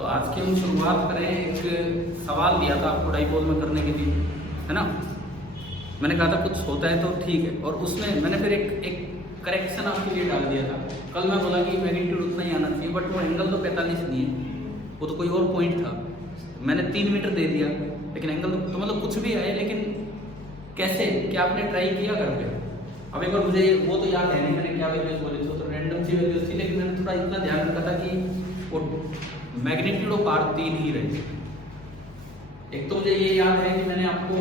तो आज की हम शुरुआत करें। एक सवाल दिया था आपको डाइपोल में करने के लिए, है ना। मैंने कहा था कुछ होता है तो ठीक है, और उसमें मैंने फिर एक करेक्शन आपके लिए डाल दिया था। कल मैं बोला कि मैग्नीट्यूड उतना ही आना चाहिए, बट वो एंगल तो 45 नहीं है, वो तो कोई और पॉइंट था। मैंने 3 मीटर दे दिया, लेकिन एंगल तो मतलब कुछ भी आए, लेकिन कैसे, क्या आपने ट्राई किया घर पे? अब एक बार मुझे वो तो याद है नहीं मैंने क्या वैल्यूज बोली थी, तो रैंडम सी वैल्यूज थी, लेकिन मैंने थोड़ा इतना ध्यान रखा था कि वो मैग्नीट्यूड ऑफ आर 3 ही रहे। एक तो मुझे ये याद है कि मैंने आपको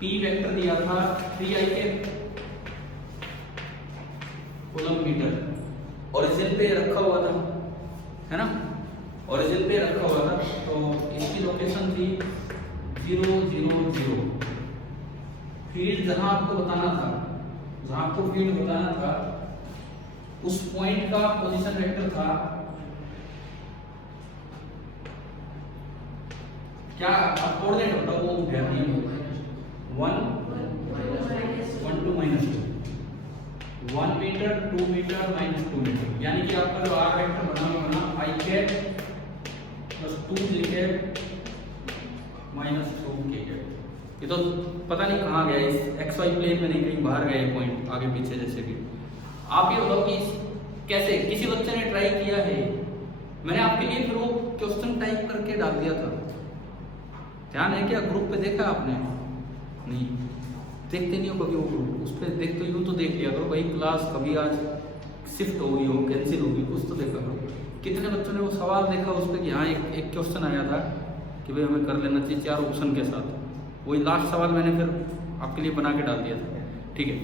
पी वेक्टर दिया था 3i के कूलम मीटर, ओरिजिन पे रखा हुआ था, है ना, ओरिजिन पे रखा हुआ था। तो इसकी लोकेशन थी 0 0 0। फील्ड जहां आपको बताना था, जहां आपको फील्ड बताना था, उस पॉइंट का पोजीशन वेक्टर था क्या? आप कोऑर्डिनेट होता वो ध्यान नहीं होगा। 1 2 -2 1 मीटर 2 मीटर -2 मीटर, यानी कि आपका जो आर वेक्टर बना आई कैप प्लस 2 जे कैप माइनस 2 के कैप। ये तो पता नहीं कहाँ गया, इस एक्स वाई प्लेन में नहीं, कहीं बाहर गया ये पॉइंट, आगे पीछे जैसे भी। आप ये बताओ कि कैसे किसी बच्चे ने ट्राई किया है? मैंने आपके लिए फिर वो क्वेश्चन टाइप करके डाल दिया था, ध्यान है क्या? ग्रुप पे देखा आपने? नहीं, देखते नहीं हो कभी वो ग्रुप, उस पर देखते यूँ तो देख लिया करो भाई, क्लास कभी आज शिफ्ट हो गई हो, कैंसिल होगी, कुछ तो देखा करो। कितने बच्चों ने वो सवाल देखा उस पर कि हाँ एक क्वेश्चन आया था कि भाई हमें कर लेना चाहिए 4 ऑप्शन के साथ, वही लास्ट सवाल मैंने फिर आपके लिए बना के डाल दिया था। ठीक है,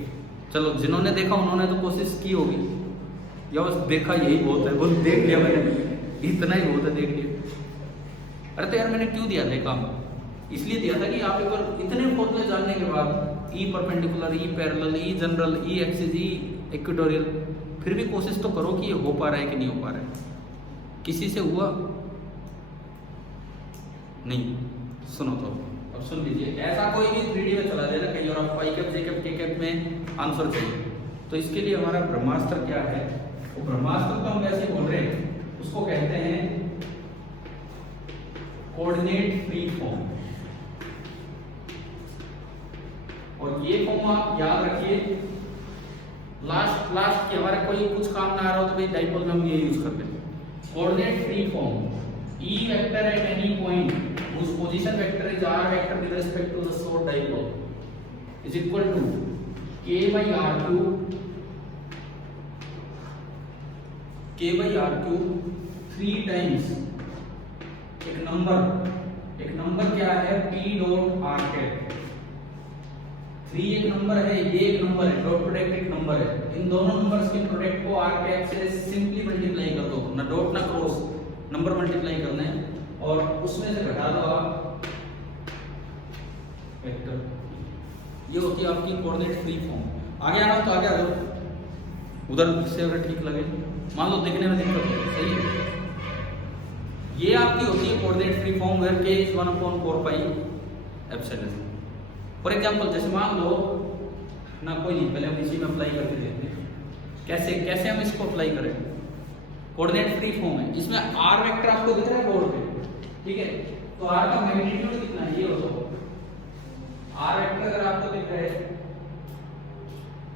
चलो जिन्होंने देखा उन्होंने तो कोशिश की होगी, या बस देखा यही बहुत है, बोल देख लिया मैंने, इतना ही बहुत है, देख लिया। अरे तो यार मैंने क्यों दिया था काम? इसलिए दिया था कि आप एक बार इतने फॉर्मूले जानने के बाद, ई परपेंडिकुलर, ई पैरेलल, ई जनरल, ई एक्सिस, ई इक्वेटोरियल, फिर भी कोशिश तो करो कि ये हो पा रहा है कि नहीं हो पा रहा है। किसी से हुआ नहीं? सुनो तो अब सुन लीजिए, ऐसा कोई भी 3D में चला जाएगा कहीं और आपको आई कैप जे कैप के कैप में आंसर चाहिए, तो इसके लिए हमारा ब्रह्मास्त्र क्या है? वो ब्रह्मास्त्र तो हम वैसे बोल रहे हैं, उसको कहते हैं कोऑर्डिनेट फ्री फॉर्म। और ये फॉर्म आप याद रखिए, लास्ट के हमारे कोई कुछ काम ना आ रहा हो तो भाई डाइपोल में हम ये यूज करते हैं, coordinate free form. E vector at any point whose position vector is r vector with respect to the short dipole is equal to k by r cube 3 times एक नंबर क्या है? p dot r cap। 3 एक number है, ये एक number है, dot product एक number है, इन दोनों नंबर्स के प्रोडक्ट को r cap से सिंपली मल्टीप्लाई कर दो, ना डॉट ना क्रॉस, नंबर मल्टीप्लाई करना है, और उसमें से घटा दो आप वेक्टर। ये होती है आपकी कोऑर्डिनेट फ्री फॉर्म। आगे आना तो आगे आ जाओ, उधर से अगर ठीक लगे, मान लो देखने में दिक्कत है, सही है। ये आपकी होती है coordinate free form where k is 1/4 pi epsilon. For example जैसे मान लो ना, कोई नहीं, पहले हम इसी में अप्लाई करके देखते हैं कैसे हम इसको अप्लाई करें। कोऑर्डिनेट फ्री फॉर्म है, इसमें r वेक्टर आपको दिख रहा है बोर्ड पे, ठीक है, तो r का मैग्नीट्यूड कितना है ये बताओ। r वेक्टर अगर आपको दिख रहा है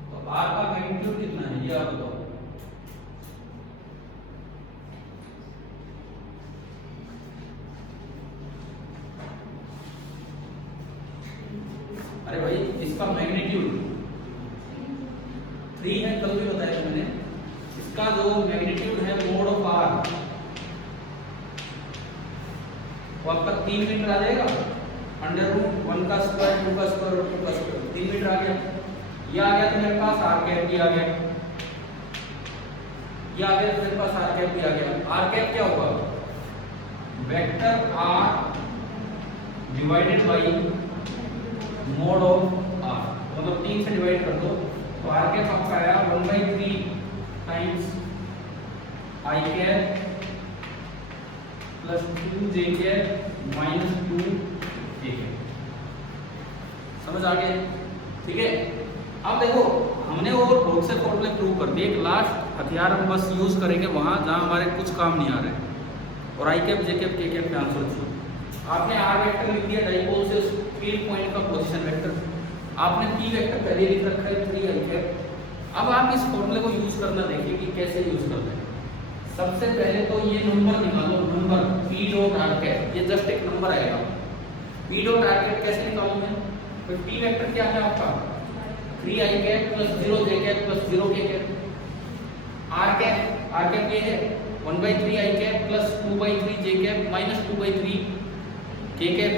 तो r का मैग्नीट्यूड कितना है ये आप बताओ। अरे भाई इसका मैग्नीट्यूड 3 है, कल भी बताया मैंने। इसका जो मैग्नीट्यूड है मोड ऑफ r, वो आपका 3 मीटर आ जाएगा, √1 का स्क्वायर, 2 का स्क्वायर, 2 का स्क्वायर, 3 मीटर आ गया। ये आ गया तो मेरे पास r कैप भी आ गया, ये आ गया तो मेरे पास r कैप भी आ गया। r कैप क्या होगा? Vector r divided by mode of r, मतलब 3 से डिवाइड कर दो, तो r कैप आपका आया 1/3 times i cap plus 2 J cap minus 2 J cap. समझ आ गया? ठीक है, अब देखो हमने वो बहुत से फॉर्मूले प्रूव कर दिए, एक लास्ट हथियार हम बस यूज करेंगे वहां जहां हमारे कुछ काम नहीं आ रहे। और आई कैप जे कैप के कैप का आंसर चाहिए। आपने आर वेक्टर लिख दिया डाइपोल से उस फील्ड पॉइंट का पोजीशन वेक्टर, आपने पी वेक्टर पहले लिख रखा है 3 आई कैप। अब आप इस फॉर्मूले को यूज करना देखिए कि कैसे यूज करते हैं। सबसे पहले तो ये नंबर निकालो, number P dot are cap, ये जस्ट एक नंबर आएगा। पी डॉट आर कैप कैसे निकालूं मैं? तो पी वेक्टर क्या है आपका 3 आई कैप प्लस 0 जे कैप प्लस 0 के कैप। आर कैप ये है 1/3 आई कैप प्लस 2/3 जे कैप माइनस 2/3 के कैप।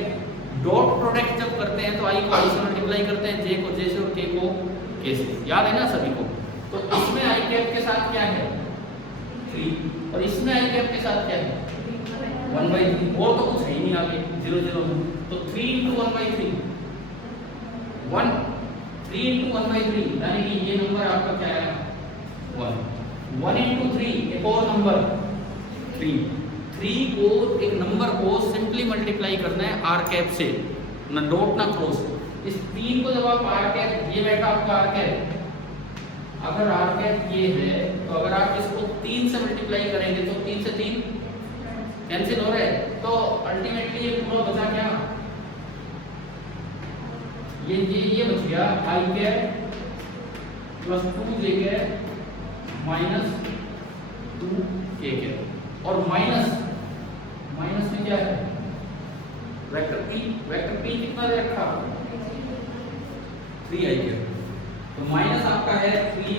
डॉट प्रोडक्ट जब करते हैं तो आई को आई से मल्टीप्लाई करते हैं, जे को जे से और के को के से, याद है ना सभी को। तो इसमें आई कैप के साथ क्या है 3 और इसमें आई कैप के साथ क्या है 1/3, और तो कुछ है ही नहीं आगे 0 0 में। तो 3 × 1/3 1 3 × 1/3 यानी कि ये नंबर आपका क्या है 1 1 × 3 एक और नंबर 3 को एक नंबर को सिंपली मल्टीप्लाई करना है आर कैप से, ना डॉट ना क्रॉस। इस 3 को जब आप आर कैप, ये बैठा आपका आर कैप, अगर आर कैप ये है तो अगर आप इसको 3 से मल्टीप्लाई करेंगे तो 3 से 3 कैंसिल हो रहा है, तो अल्टीमेटली ये पूरा बचा क्या ये बच गया आई कैप प्लस 2 जे कैप माइनस 2 के कैप। और माइनस में क्या है वेक्टर पी कितना दे रखा 3 आई कैप, तो माइनस आपका है 3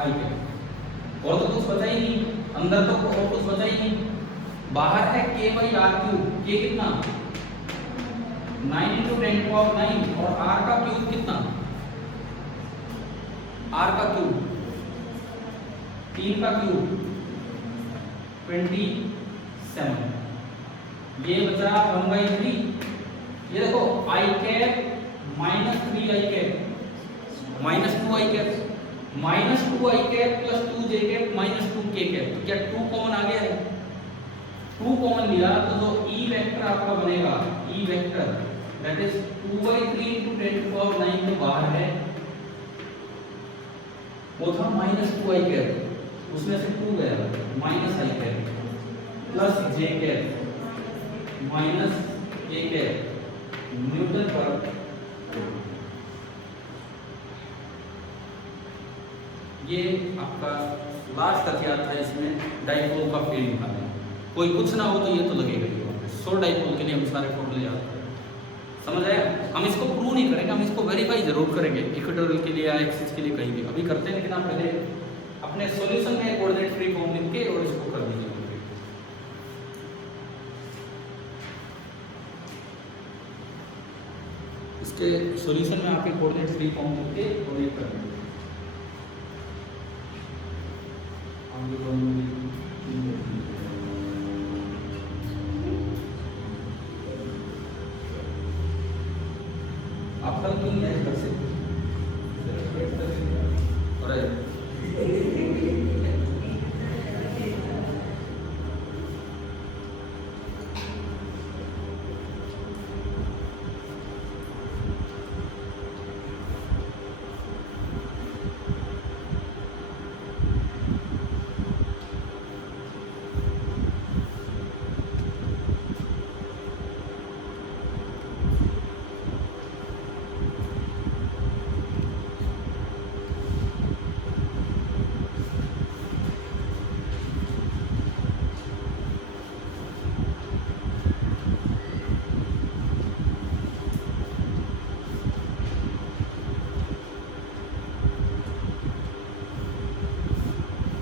आई कैप। और तो कुछ बचा ही नहीं, अंदर तो और कुछ बचा ही नहीं। बाहर है k/r³, के कितना 9 × 10⁹ और r का क्यूब कितना, r का क्यूब 3 का क्यूब 27, ये बचा 1/3। ये देखो आई कैप माइनस 3 आई कैप माइनस 2 आई कैप माइनस 2 आई कैप प्लस 2 जे कैप माइनस 2 के कैप। तो क्या 2 कॉमन आ गया है? 2 कॉमन लिया तो जो ई वेक्टर आपका बनेगा, ई वेक्टर दैट इज 2/3 × 10⁹ के बाहर है वो था माइनस 2 आई कैप, उसमें से 2 गया माइनस आई कैप प्लस जे कैप माइनस के कैप न्यूटन पर। ये आपका लास्ट हथियार था इसमें डाइपोल का फील्ड निकालना। कोई कुछ ना हो तो ये तो लगेगा ही। 100 डाइपोल के लिए हम सारे फॉर्मूले याद करें, समझ आया? हम इसको प्रूव नहीं करेंगे, हम इसको वेरीफाई जरूर करेंगे इक्वेटोरियल के लिए या एक्सिस के लिए कहीं भी अभी करते हैं, लेकिन आप पहले अपने सॉल्यूशन में कोऑर्डिनेट फ्री फॉर्म लिख के और इसको कर दीजिए। इसके सॉल्यूशन में आपके कोऑर्डिनेट फ्री फॉर्म लिख के और ये कर दीजिए। आप कल क्यों नहीं कर सकते?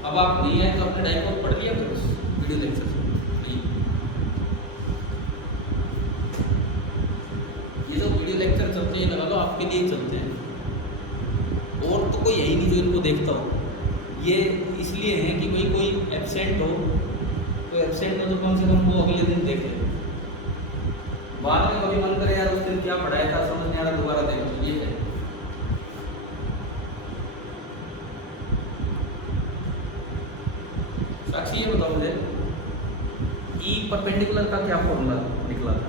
अब आप नहीं है तो अपने डाइपोल पढ़ लिया फिर उस वीडियो लेक्चर से। ये जो वीडियो लेक्चर चलते हैं लगा लो आपके लिए चलते हैं, और तो कोई है ही नहीं जो इनको देखता हो। ये इसलिए है कि कोई एब्सेंट हो, तो एब्सेंट हो तो कम से कम वो अगले दिन देख ले, बाद में कभी मन करे यार उस दिन क्या पढ़ाया था समझ नहीं आ रहा, दोबारा देख लो। ये है साक्षी, ये बताओ मुझे ई परपेंडिकुलर का क्या फॉर्मूला निकला था?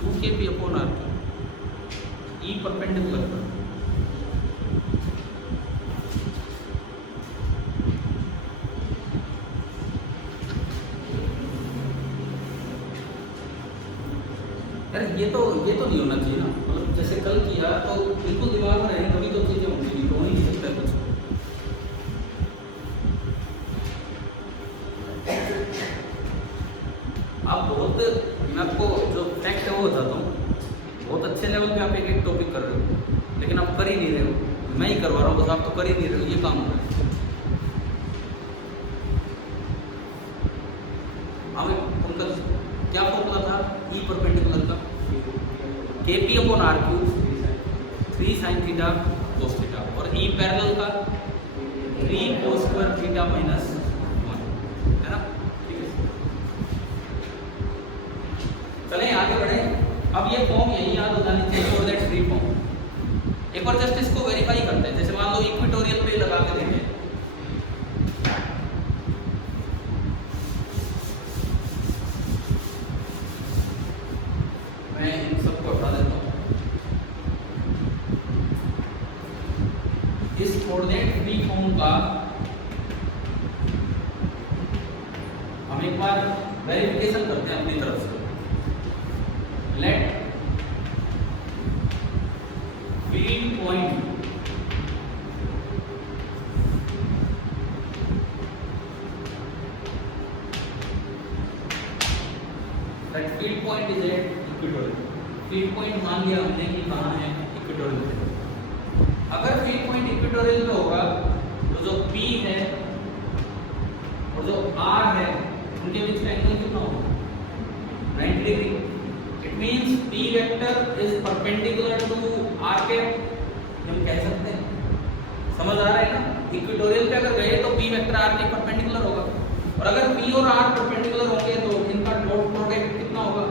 2kp/r। ई परपेंडिकुलर का ये तो नहीं होना चाहिए ना, मतलब जैसे कल किया तो बिल्कुल दिमाग में रहे, कभी तो चीज़ें होंगी नहीं, तो हो ही नहीं सकता कुछ। आप बहुत, मैं आपको जो फैक्ट है वो बताता हूँ, बहुत अच्छे लेवल पे आप एक एक टॉपिक कर रहे हो, लेकिन आप कर ही नहीं रहे हो, मैं ही करवा रहा हूँ बस, आप तो कर ही नहीं रहे हो, ये काम हो रहा है। हमें उनका क्या फॉर्मूला था ई परपेंडिकुलर का, KP upon R cube 3 sin theta cos theta, और ई पैरेलल का 3 cos स्क्वायर थीटा माइनस 1, है ना। ठीक है, चलें आगे बढ़े। अब ये फॉर्म यही याद हो जानी चाहिए फॉर दैट फ्री फॉर्म। एक बार जस्ट इसको वेरीफाई करते हैं, जैसे मान लो इक्वेटोरियल पे लगा के देंगे, मैं इन सबको हटा देता हूँ। इस कोऑर्डिनेट फ्री फॉर्म का हम एक बार वेरिफिकेशन करते हैं अपनी तरफ से। Let field point field point is at equatorial. Field point मान लिया हमने कि कहाँ है, इक्वेटोरियल पे। अगर फील्ड पॉइंट इक्वेटोरियल पे होगा तो जो P है और जो R है उनके बीच का एंगल कितना होगा, 90 degree. It means P vector is perpendicular to R cap, हम कह सकते हैं। समझ आ रहा है ना, इक्वेटोरियल पे अगर गए तो P वेक्टर R के परपेंडिकुलर होगा, और अगर P और R परपेंडिकुलर होंगे तो इनका डॉट प्रोडक्ट कितना होगा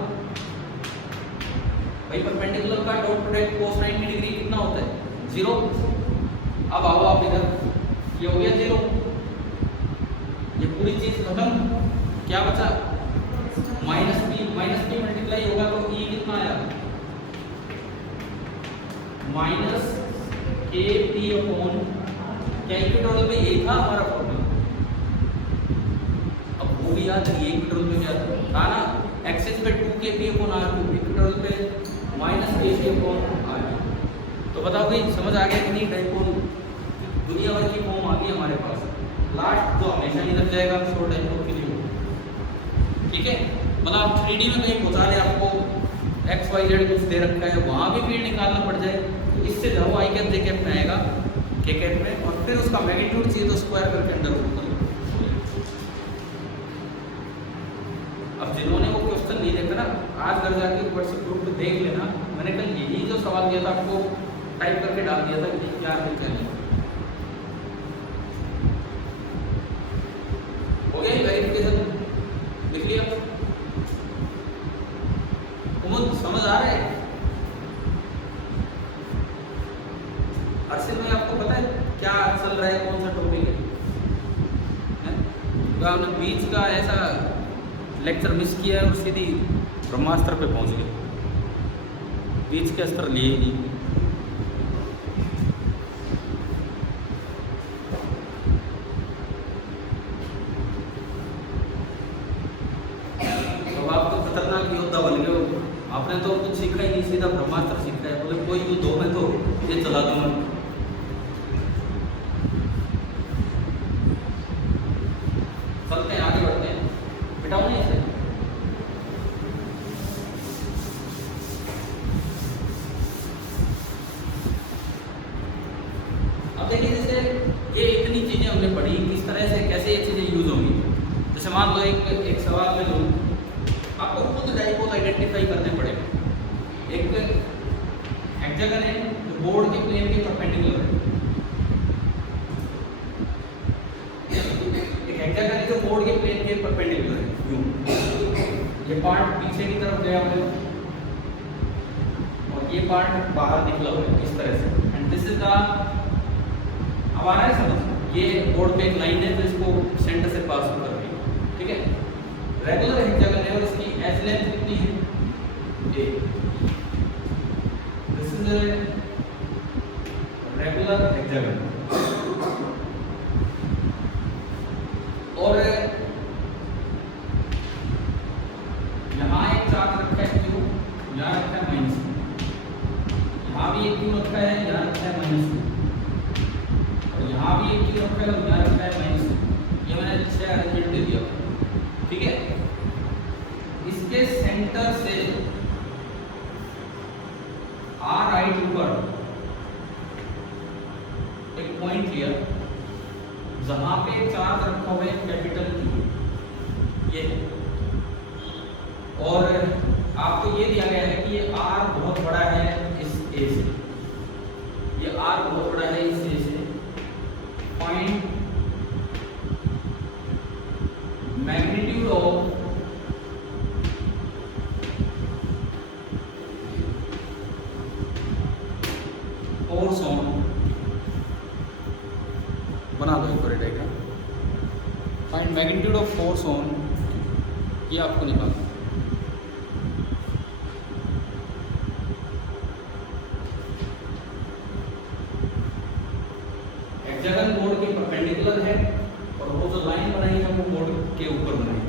भाई, परपेंडिकुलर का डॉट प्रोडक्ट cos 90 डिग्री कितना होता है, 0। अब आओ आप इधर, ये हो गया 0, ये पूरी चीज खत्म, क्या बचा माइनस पी मल्टीप्लाई होगा तो ई कितना आया, माइनस के पी अपॉन, क्या इक्वेटोरियल पे यही था हमारा फॉर्मूला। अब वो भी याद है, इक्वेटोरियल पे क्या था ना, एक्सिस पे 2kp upon r cube, equatorial पे माइनस kp अपॉन r। तो बताओ भाई समझ आ गया कि नहीं, डाइपोल दुनिया भर की फॉर्म आ गई हमारे पास। लास्ट तो हमेशा ही लग जाएगा शॉर्ट डाइपोल के लिए, ठीक है। मतलब आप 3D में कहीं पहुंचा रहे, आपको x y z कुछ दे रखा है, वहां भी फील्ड निकालना पड़ जाए तो इससे जाओ आई कैप जे कैप में आएगा, के कैप में, और फिर उसका मैग्नीट्यूड चाहिए तो स्क्वायर करके अंडर रूट कर लो। अब जिन्होंने वो क्वेश्चन नहीं देखा ना, आज घर जाके व्हाट्सएप ग्रुप पे देख लेना, मैंने कल यही जो सवाल दिया था आपको टाइप करके डाल दिया था कि क्या है क्या नहीं। हो गया वेरिफिकेशन, लिख लिया, उम्मीद समझ आ रहा है। अर्षित में आपको पता है क्या चल रहा है, कौन सा टॉपिक है? तो आपने बीच का ऐसा लेक्चर मिस किया और सीधी ब्रह्मास्त्र पे पहुंच गए, बीच के स्तर लिए ही नहीं। अब आप तो खतरनाक योद्धा बन गए हो, आपने तो कुछ सीखा ही नहीं, सीधा ब्रह्मास्त्र सीखा है। बोले कोई युद्ध हो मैं तो ये चला दूंगा। चलते हैं आगे बढ़ते हैं, बिठाओ नहीं इसे। अब देखिए जैसे ये इतनी चीजें हमने पढ़ी, किस तरह से कैसे ये चीजें यूज होंगी। जैसे मान लो एक सवाल में लूँ, आपको खुद डाइपोल आइडेंटिफाई करने पड़ेगा। एक हेक्सागन है जो बोर्ड के प्लेन के परपेंडिकुलर है, एक हेक्सागन है जो बोर्ड के प्लेन के परपेंडिकुलर है, यूं ये पार्ट पीछे की तरफ गया हुआ है और ये पार्ट बाहर निकला हुआ है इस तरह से, एंड दिस इज द, अब आ रहा है समझ, ये बोर्ड पे एक लाइन है तो इसको सेंटर से पास कर रही है, ठीक है। रेगुलर हेक्सागन है और इसकी एज लेंथ कितनी है, a, this is a regular hexagon. और यहाँ एक चार्ट रखा है Q, यहाँ रखा ये रखा है, यहाँ रखा है -2, ये मैंने 6 अरेंजमेंट दे दिया, ठीक है। इसके सेंटर से आर राइट ऊपर एक पॉइंट लिया जहां पे चार्ज रखा हुआ है कैपिटल Q, ये, और आपको ये दिया गया है कि ये R बहुत बड़ा है इस A से, ये R बहुत बड़ा है इस A से, find magnitude of force on, बना दो एक बार diagram, find magnitude of force on, ये आपको निकालना। हेक्सागन बोर्ड के परपेंडिकुलर है और वो जो लाइन बनाई है वो बोर्ड के ऊपर बनाई है।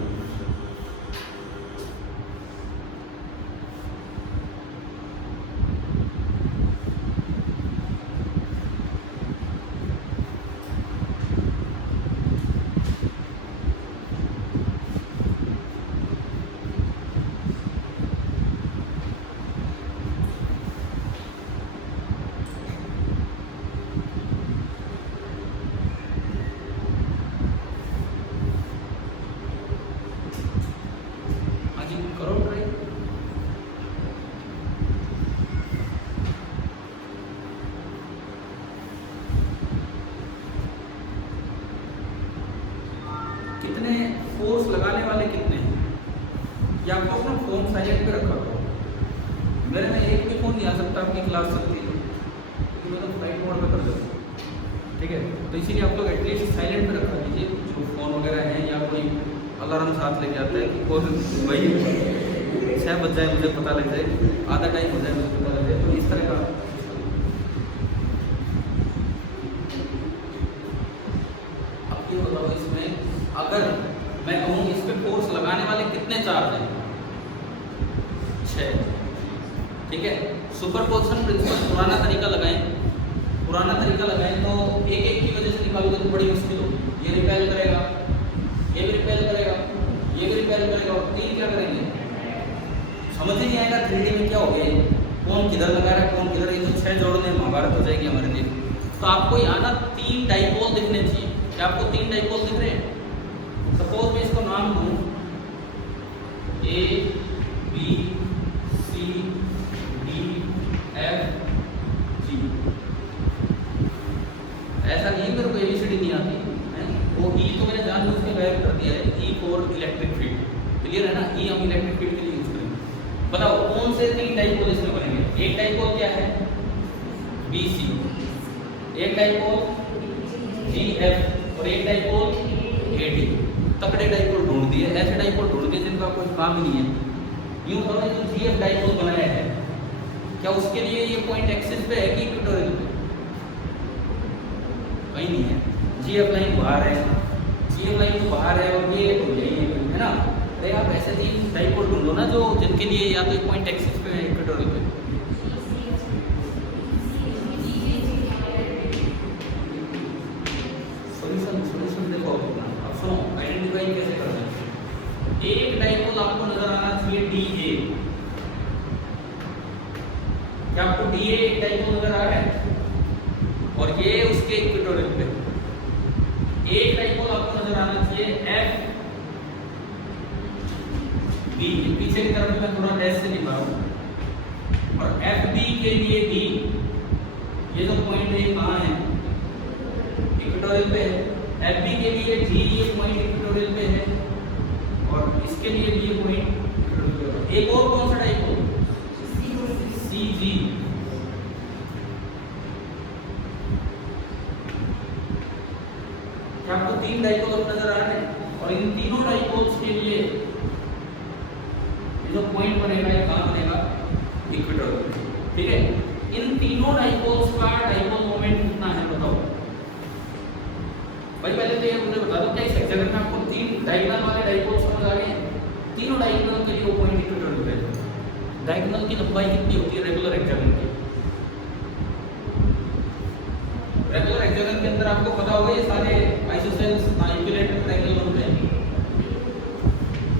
कितने फोर्स लगाने वाले कितने हैं, या आपको अपना फोन साइलेंट पे रखा हो। मेरे में एक भी फोन नहीं आ सकता, आपकी क्लास चलती है क्योंकि मैं तो फ्लाइट मोड में कर देता हूँ, ठीक है। तो इसीलिए आप लोग एटलीस्ट साइलेंट पे रखा कीजिए, जो फ़ोन वगैरह हैं, या कोई अलार्म साथ लेके आता है कि कौन वही 6 बज जाए मुझे पता लग जाए, आधा टाइम हो जाए मुझे पता लग जाए, तो इस तरह का। अब ये बताओ, इसमें अगर मैं कहूँ इस पे फोर्स लगाने वाले कितने चार्ज हैं, 6, ठीक है। सुपरपोजिशन प्रिंसिपल पुराना तरीका लगाएं तो एक एक की वजह से निकालोगे तो बड़ी मुश्किल होगी। ये रिपेल करेगा, ये भी रिपेल करेगा, ये भी रिपेल करेगा, और 3 क्या करेंगे, समझ ही नहीं आएगा 3D में क्या हो गया, कौन किधर लगा रहा है कौन किधर, ये तो 6 जोड़ने महाभारत हो जाएगी हमारे लिए। तो आपको यहाँ ना 3 डाइपोल दिखने चाहिए। क्या आपको 3 डाइपोल दिख रहे हैं? सपोज मैं इसको नाम दूं A B C D F G, ऐसा नहीं मेरे को ABCD नहीं आती है, वो E तो मैंने जानबूझ के गायब कर दिया है, E for electric field, clear है ना, E हम इलेक्ट्रिक फील्ड के लिए यूज करेंगे। बताओ कौन से 3 डाइपोल इसमें बनेंगे? एक डाइपोल क्या है BC, एक डाइपोल GF और एक डाइपोल AD। तकड़े डाइपोल ढूंढ दिए, ऐसे डाइपोल ढूंढ दिए जिनका कोई काम ही नहीं है। यूं करो, जो GF डाइपोल बनाया है, क्या उसके लिए ये पॉइंट एक्सिस पे है कि इक्वेटोरियल पे? कहीं नहीं है, GF लाइन बाहर है, GF लाइन तो बाहर है और ये यही है ना। अरे आप ऐसे 3 डाइपोल ढूंढो ना जो जिनके लिए या तो एक पॉइंट एक्सिस पे है इक्वेटोरियल पे। सॉल्यूशन देखो, अब सुनो आइडेंटिफाई कैसे करना है। एक डाइपोल आपको नजर आना चाहिए DA, क्या आपको DA एक डाइपोल नजर आ रहा है? और ये उसके इक्वेटोरियल पे। एक डाइपोल आपको नजर आना चाहिए FB, ये पीछे की तरफ मैं थोड़ा डैश से लिखा हूं, और FB के लिए भी ये जो पॉइंट है कहाँ है? इक्वेटोरियल पे है। FB के लिए G ये पॉइंट इक्वेटोरियल पे है, और इसके लिए भी ये पॉइंट इक्वेटोरियल पे है। एक और कौन सा डाइपोल? CG। क्या आपको 3 डाइपोल नजर आ रहे हैं? और इन तीनों डाइपोल्स के लिए ये जो पॉइंट बनेगा ये कहाँ बनेगा? इक्वेटोरियल, ठीक है। इन तीनों डाइपोल्स का डाइपोल मोमेंट कितना है बताओ भाई। पहले तो ये मुझे बता दो, क्या इस हेक्सागन में आपको 3 डायगोनल वाले डाइपोल्स समझ आ गए? तीनों डायगोनल के लिए वो पॉइंट इक्वेटोरियल पे है। डायगोनल की लंबाई कितनी होती है रेगुलर हेक्सागन की? रेगुलर हेक्सागन के अंदर आपको पता होगा ये सारे आइसोसेल्स इक्विलेटरल ट्रायंगल होते हैं,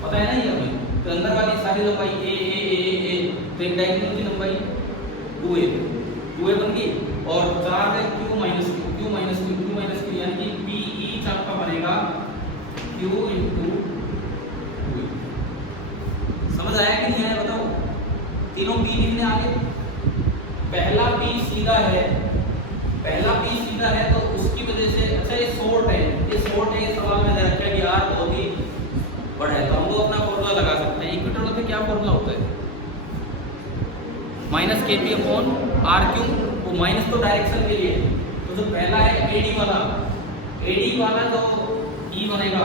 पता है ना ये हमें। तो अंदर वाली सारी लंबाई ए तो एक डायगोनल की लंबाई 2a बन गई और 4 है q माइनस q यानी कि p ईच आपका बनेगा q इनटू 2a। समझ आया कि नहीं आया बताओ? तीनों p लिखने आ गए। पहला p सीधा है तो उसकी वजह से अच्छा ये शॉर्ट है, ये सवाल में दे रखा है कि यार बहुत ही बड़ा है, तो हम लोग अपना फॉर्मूला लगा सकते हैं। इक्वेटर पे क्या फॉर्मूला होता है? माइनस के पी अपॉन आर क्यू, वो माइनस तो डायरेक्शन के लिए। तो जो पहला है एडी वाला जो ई बनेगा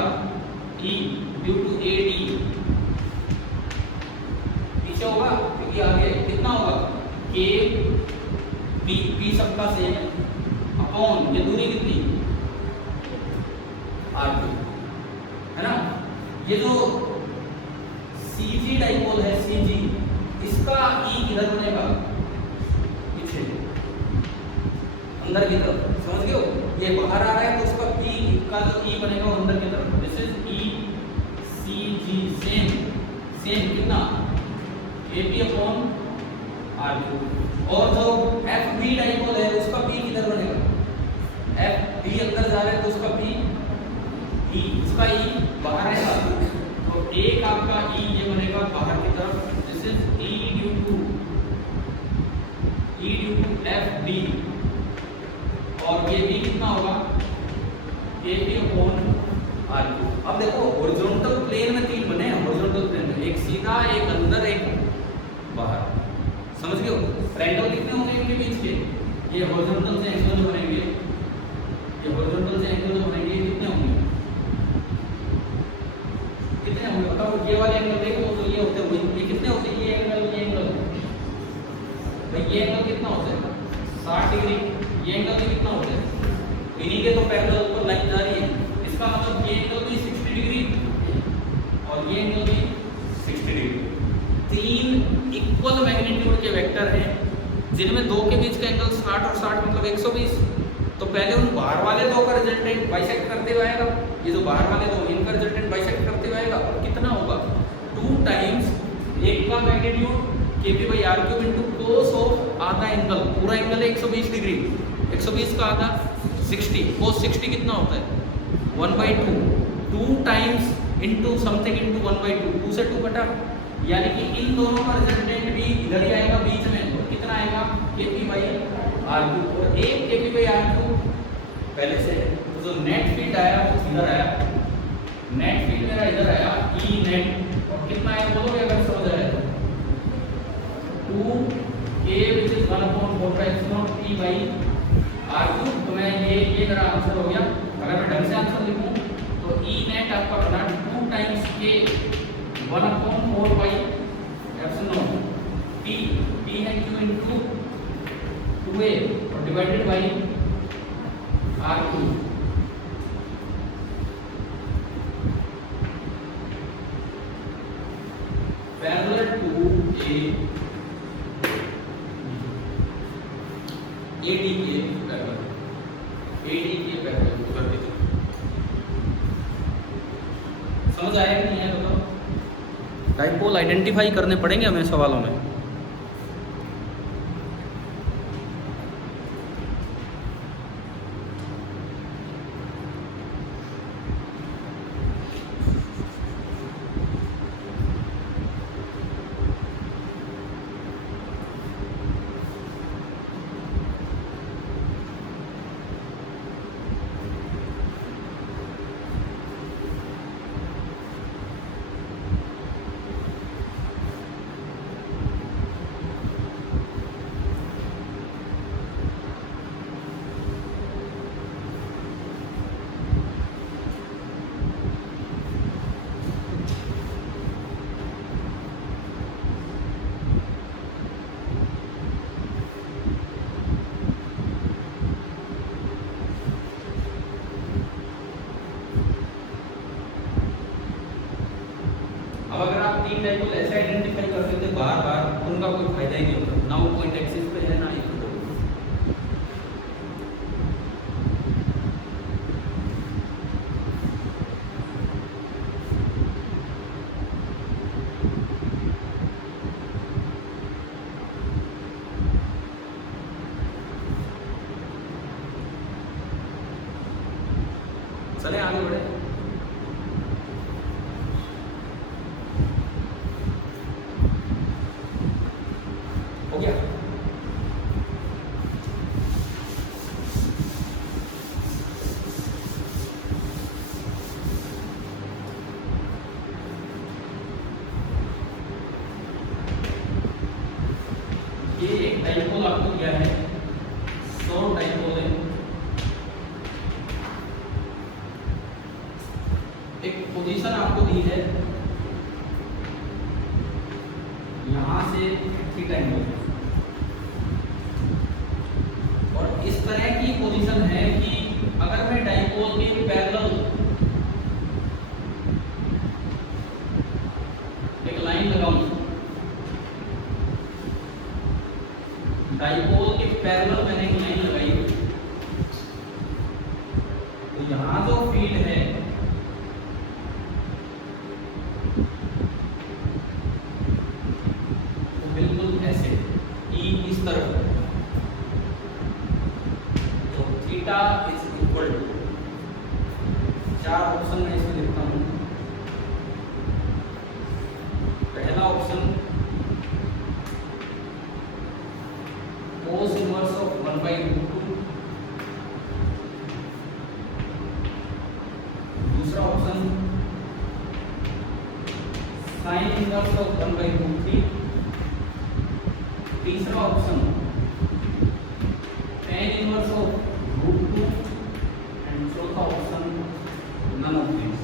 ई ड्यू टू एडी पीछे होगा क्योंकि आगे कितना होगा के पी सबका सेम अपॉन ये दूरी कितनी आर क्यू है ना। ये जो CG डाइपोल है CG, इसका E किधर बनेगा? पीछे अंदर की तरफ, समझ गए हो? ये बाहर आ रहा है तो उसका P का जो E बनेगा वो अंदर की तरफ। This is E CG same कितना AP अपॉन R2। और जो FB डाइपोल है उसका P किधर बनेगा? FB अंदर जा रहा है तो उसका P इसका E बाहर आएगा तो एक आपका E ये बनेगा बाहर की तरफ। This is E due to FB और ये B कितना होगा? AP upon R2। अब देखो हॉरिजॉन्टल प्लेन में तीन बने हैं, हॉरिजॉन्टल प्लेन में एक सीधा, एक अंदर, एक बाहर, समझ गए हो? ट्रायंगल कितने होंगे इनके बीच के? ये हॉरिजॉन्टल से एंगल जो बनेंगे, ये हॉरिजॉन्टल से एंगल जो बनेंगे कितने होंगे बताओ? ये वाले एंगल देखो तो ये होते हैं, ये कितने होते हैं? ये एंगल भाई ये एंगल कितना होता है? 60 डिग्री। ये एंगल भी कितना होता है? इन्हीं के तो पैरेलल ऊपर लाइन जा रही है, इसका मतलब ये एंगल भी 60 डिग्री और ये एंगल भी 60 डिग्री। तीन इक्वल मैग्नीट्यूड के वेक्टर हैं जिनमें दो के बीच का एंगल 60 और 60 मतलब 120। तो पहले उन बाहर वाले दो का रिजल्टेंट बाइसेक्ट करते हुए आएगा, ये जो बाहर वाले दो इनका रिजल्टेंट बाइसेक्ट करते हुए आएगा और कितना होगा? 2 टाइम्स एक का magnitude Kp by R cube into cos of आधा एंगल, पूरा एंगल है 120 डिग्री, 120 का आधा 60, कोस 60 कितना होता है? 1/2, 2 टाइम्स इंटू समथिंग इंटू 1/2, 2 से 2 कटा, यानी कि इन दोनों का रिजल्टेंट भी इधर ही आएगा बीच में, तो कितना आएगा? Kp बाई आर क्यूब और एक Kp बाई आर क्यूब पहले से तो जो नेट फील्ड आया वो इधर आया, नेट फील्ड मेरा इधर आया E नेट और कितना आया बोलोगे अगर समझ आया तो 2K which is 1/4 P by R cube. तो मैं ये मेरा आंसर हो गया। अगर मैं ढंग से आंसर लिखूं तो E नेट आपका बना 2 times K 1/4 by epsilon P है Q into 2A और divided by R cube. Parallel to AD के पैरेलल ऊपर की तरफ। समझ आया कि नहीं है बताओ? डाइपोल आइडेंटिफाई करने पड़ेंगे हमें सवालों में। अब अगर आप तीन डाइपोल ऐसे आइडेंटिफाई कर देते बार बार तो उनका कोई फायदा ही नहीं होता, ना वो पॉइंट एक्सिस पे है ना इक्वेटर। चले आगे बढ़े। हो गया। ये एक डाइपोल आपको दिया है, शॉर्ट डाइपोल है। एक पोजीशन आपको दी है, यहां से थीटा एंगल, और इस तरह की पोजीशन है कि अगर मैं डाइपोल के पैरेलल एक लाइन लगाऊं, डाइपोल के पैरेलल मैंने एक लाइन लगाई, तो यहां जो फील्ड है वो बिल्कुल ऐसे ई इस तरफ, तो थीटा इज इक्वल टू, चार ऑप्शन मैं इसमें लिखता हूं। पहला ऑप्शन cos इनवर्स ऑफ 1/√2, दूसरा ऑप्शन sin इनवर्स ऑफ 1/√3, तीसरा option tan inverse of √2 and चौथा ऑप्शन नन ऑफ दिस।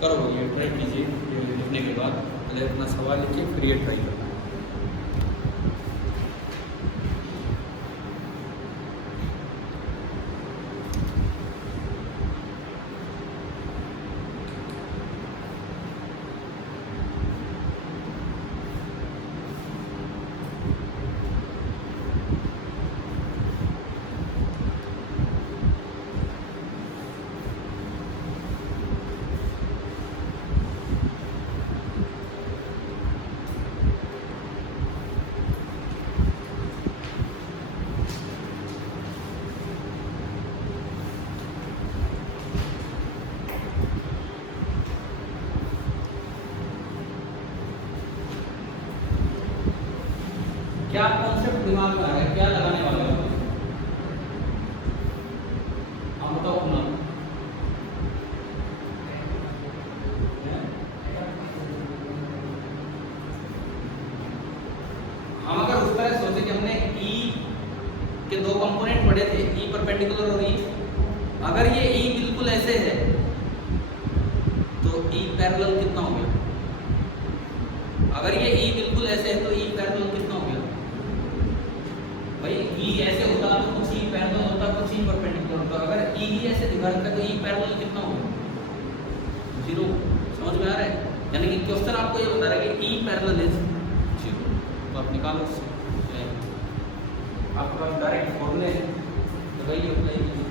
करो ये ट्राई कीजिए, ये लिखने के बाद पहले अपना सवाल लिखिए, फिर ये ट्राई करना। क्या कॉन्सेप्ट दिमाग में आ है, क्या लगाने वाले हो हम, बताओ अपना। हम अगर उस तरह सोचे कि हमने ई के दो कंपोनेंट पढ़े थे, ई परपेंडिकुलर और ई, अगर ये ई बिल्कुल ऐसे है तो ई पैरेलल कितना हो गया, अगर ये ई बिल्कुल ऐसे है तो ई पैरेलल कितना हो गया भाई। ई ऐसे होता तो कुछ ई पैरेलल होता, कुछ ई परपेंडिकुलर होता, अगर ई ही ऐसे दिखा रखा है तो ई पैरेलल कितना हो गया, 0। समझ में आ रहा है? यानी कि क्वेश्चन आपको ये बता रहा है कि ई पैरेलल इज 0, तो आप निकालो उससे, आपके पास डायरेक्ट फॉर्मूले हैं तो वही अप्लाई कीजिए।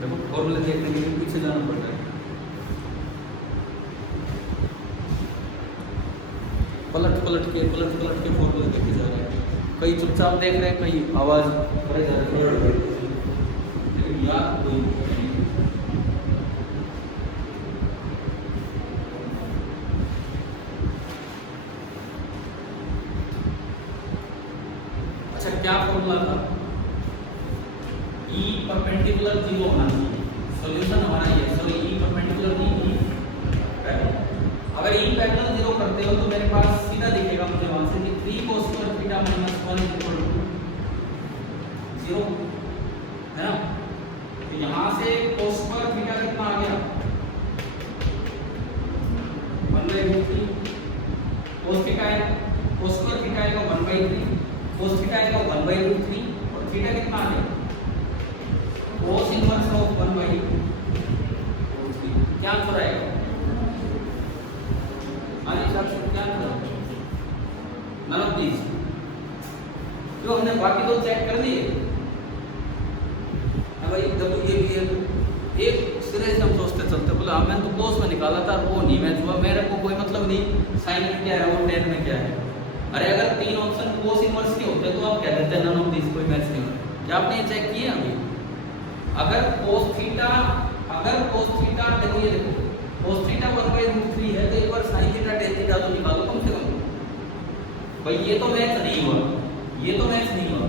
देखो फॉर्मूले देखने के लिए पीछे जाना पड़ता है, पलट के फॉर्मूले देखे जा रहे हैं, कई चुपचाप देख रहे हैं, कई आवाज करे जा रहे हैं, लेकिन याद कोई नहीं। अच्छा क्या फॉर्मूला था, ई परपेंडिकुलर 0 होना चाहिए, सॉल्यूशन हमारा ये, सॉरी ई परपेंडिकुलर नहीं, अगर ई पैरेलल 0 करते हो तो मेरे पास सीधा दिखेगा मुझे वहां से कि 3 cos square theta minus 1 equal to 0 है ना। तो यहां से cos स्क्वायर थीटा कितना आ गया 1/√3, cos थीटा है, cos स्क्वायर थीटा आएगा 1/3, cos थीटा आएगा 1/√3 और थीटा कितना आ गया cos इनवर्स ऑफ 1/√3, क्या आंसर आएगा क्या नन ऑफ दीज। जो हमने बाकी दो चेक कर दिए भाई, जब ये भी है एक सिरे से हम सोचते चलते बोले मतलब मैंने तो कोस में निकाला था, वो नहीं मैच हुआ, मेरे को कोई मतलब नहीं साइन में क्या है और टेन में क्या है। अरे अगर तीन ऑप्शन कोस इनवर्स के होते तो आप कह देते हैं नन ऑफ दिस, कोई मैच नहीं होता। क्या आपने ये चेक किया अभी? अगर कोस थीटा देखो, ये देखो कोस थीटा 1/√3 है तो एक बार साइन थीटा टेन थीटा तो निकालो कम से कम। भाई ये तो मैच नहीं हुआ,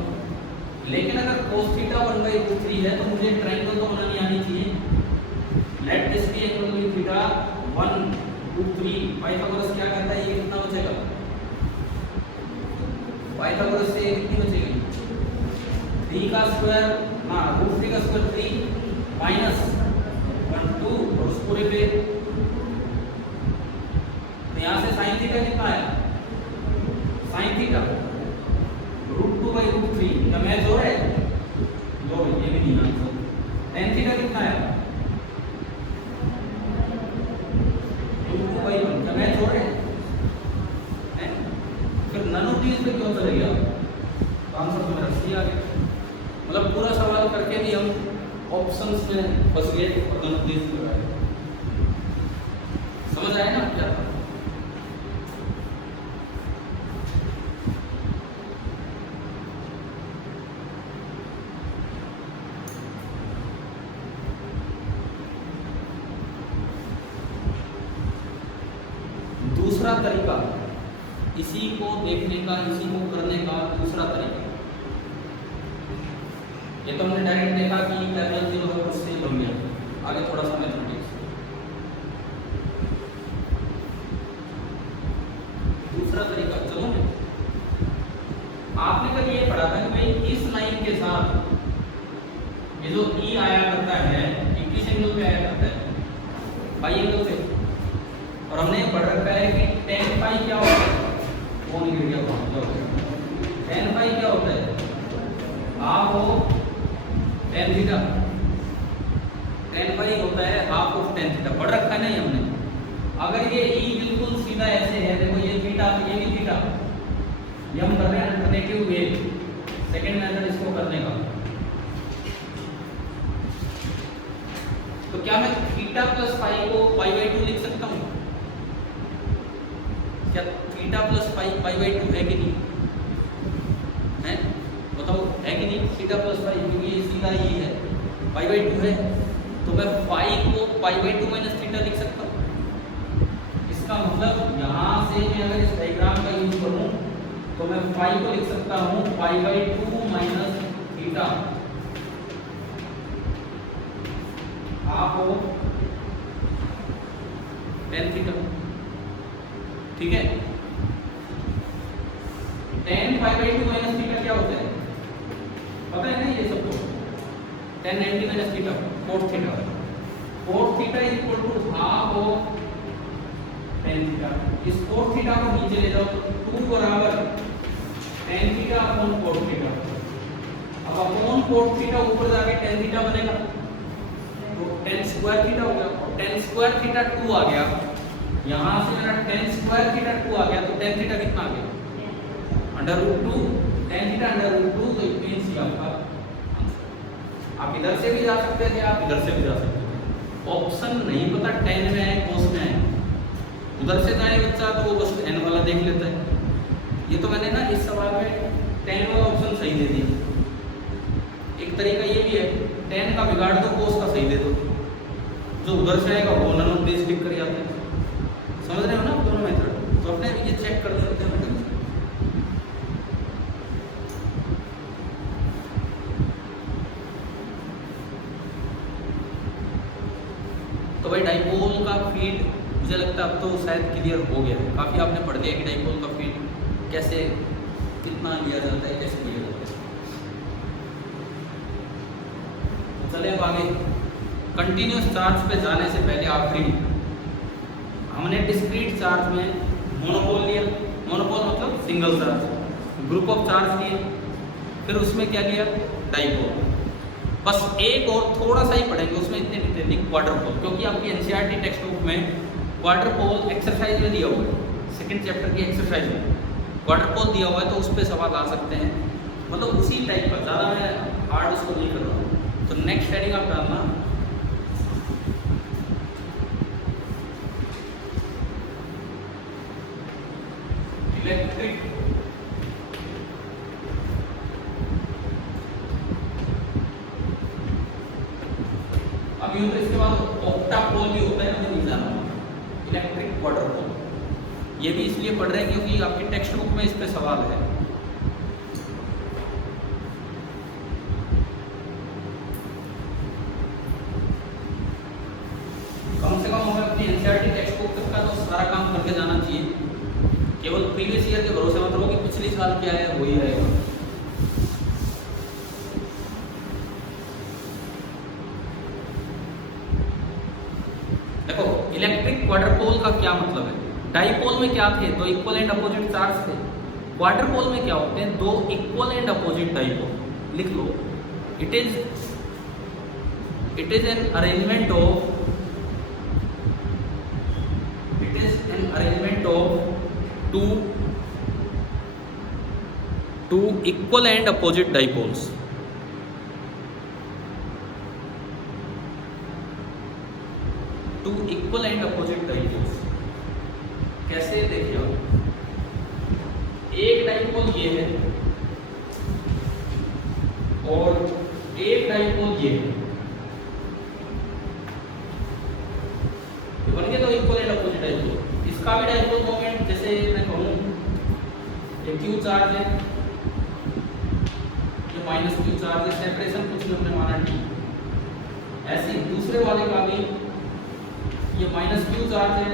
लेकिन अगर कोस थीटा 1/√3 है तो मुझे ट्रायंगल तो बनानी आनी चाहिए। Let this be angle with theta 1/√3। Pythagoras क्या कहता है, ये कितना बचेगा? पाइथागोरस से कितनी बचेगी? 3 का स्क्वायर, हाँ √3 का स्क्वायर 3 माइनस 1 2 और उस पूरे पे, तो यहाँ से साइन थीटा कितना आया? साइन थीटा √2/√3 क्या मैच हो रहा है? लो ये भी नहीं आंसर। टेन थीटा कितना आया? √2/1 क्या मैच हो रहा है? फिर नन ऑफ दीस पे क्यों चले गया? आंसर तो मेरा सी आ गया। मतलब पूरा सवाल करके भी हम ऑप्शंस में फंस गए और नन ऑफ दीस पे आए। समझ आया ना क्या? दूसरा तरीका इसी को देखने का, इसी को करने का दूसरा तरीका, ये तो हमने डायरेक्ट देखा कि पैरेलल जो है उससे बन गया, आगे थोड़ा सा मैथमेटिक्स। दूसरा तरीका चलो, आपने कभी ये पढ़ा था कि भाई इस लाइन के साथ ये जो ई आया करता है ये किस एंगल पे आया करता है? पाई एंगल से। और हमने पढ़ रखा है कि tan पाई क्या होता है? कौन गिर गया? tan पाई क्या होता है? हाफ हो tan थीटा। tan पाई होता है हाफ ऑफ tan थीटा, पढ़ रखा है नहीं हमने? अगर ये e बिल्कुल सीधा ऐसे है, देखो ये थीटा, ये भी थीटा, ये हम कर रहे हैं अल्टरनेटिव वे, सेकंड मेथड इसको करने का। तो क्या मैं थीटा प्लस पाई को पाई/2 लिख सकता हूँ? क्या थीटा प्लस पाई/2 है कि नहीं? है? बताओ है कि नहीं? थीटा प्लस पाई, क्योंकि ये सीधा ही है, पाई/2 है, तो मैं पाई को पाई/2 माइनस थीटा लिख सकता हूँ। इसका मतलब यहाँ से मैं अगर इस डायग्राम का यूज करूँ तो मैं पाई को लिख सकता हूँ पाई/2 minus theta, half of tan theta. ठीक है, tan पाई/2 माइनस थीटा क्या होता है पता है ना? ये सबको tan 90 minus theta cos theta, cos theta is equal to half of tan theta. इस cos थीटा को नीचे ले जाओ तो 2 बराबर tan theta upon cos theta. अब अपॉन cos थीटा ऊपर जाके tan थीटा बनेगा तो tan स्क्वायर थीटा हो गया, और tan स्क्वायर थीटा 2 आ गया। यहाँ से मेरा tan स्क्वायर थीटा 2 आ गया, तो tan थीटा कितना आ गया? √2। tan थीटा √2, तो इट मींस ये आपका आंसर। आप इधर से भी जा सकते थे, आप इधर से भी जा सकते थे। ऑप्शन नहीं पता tan में है cos में है, उधर से जाए बच्चा तो वो बस n वाला देख लेता है। ये तो मैंने ना इस सवाल में tan वाला ऑप्शन सही दे दिया। एक तरीका ये भी है, tan का बिगाड़ दो, cos का सही दे दो, जो उधर से आएगा वो नन ऑफ दिस लिख कर जाते हैं। समझ रहे हो ना दोनों मेथड? तो अपने ये चेक कर सकते हैं बेटा। तो भाई डाइपोल का फील्ड मुझे लगता है अब तो शायद क्लियर हो गया है, काफ़ी आपने पढ़ दिया कि डाइपोल का फील्ड कैसे, कितना लिया जाता है, कैसे लिया जाता है। तो चले अब आगे, कंटिन्यूस चार्ज पे जाने से पहले आखिरी हमने डिस्क्रीट चार्ज में मोनोपोल लिया। मोनोपोल मतलब single charge, group of charge लिए, फिर उसमें क्या लिया? डाइपोल। बस एक और थोड़ा सा ही पढ़ेंगे, उसमें इतने डिटेल नहीं, क्वाड्रपोल, क्योंकि आपकी एनसीईआरटी टेक्स्ट बुक में क्वाड्रपोल एक्सरसाइज में दिया हुआ है, सेकंड चैप्टर की एक्सरसाइज में क्वाड्रपोल दिया हुआ है, तो उस पर सवाल आ सकते हैं। मतलब उसी टाइप का, ज़्यादा मैं हार्ड उसको नहीं कर रहा हूँ। तो नेक्स्ट हेडिंग आप डालना ऑक्टापोल भी होता है, मुझे नहीं जाना, इलेक्ट्रिक क्वाड्रपोल। ये भी इसलिए पढ़ रहे हैं क्योंकि आपकी टेक्स्ट बुक में इस पे सवाल है। कम से कम हमें अपनी एनसीईआरटी टेक्स्ट बुक का तो सारा काम करके जाना चाहिए। केवल प्रीवियस ईयर के भरोसे मत रहो कि पिछले साल क्या है वही रहेगा। देखो इलेक्ट्रिक क्वाड्रपोल का क्या मतलब है। डाइपोल में क्या थे, दो इक्वल एंड अपोजिट चार्ज थे। क्वाड्रपोल में क्या होते हैं, दो इक्वल एंड अपोजिट डाइपोल। लिख लो, it is an arrangement of two equal and opposite dipoles. Two equal and opposite dipoles कैसे, देखिए एक डाइपोल ये है और एक डाइपोल ये है, तो बन गया तो इक्वल एंड अपोजिट डाइपोल। इसका भी डाइपोल मोमेंट जैसे मैं कहूँ ये क्यू चार्ज है, ये माइनस क्यू चार्ज है, सेपरेशन कुछ हमने माना टी। ऐसे ही दूसरे वाले का भी ये माइनस क्यू चार्ज है,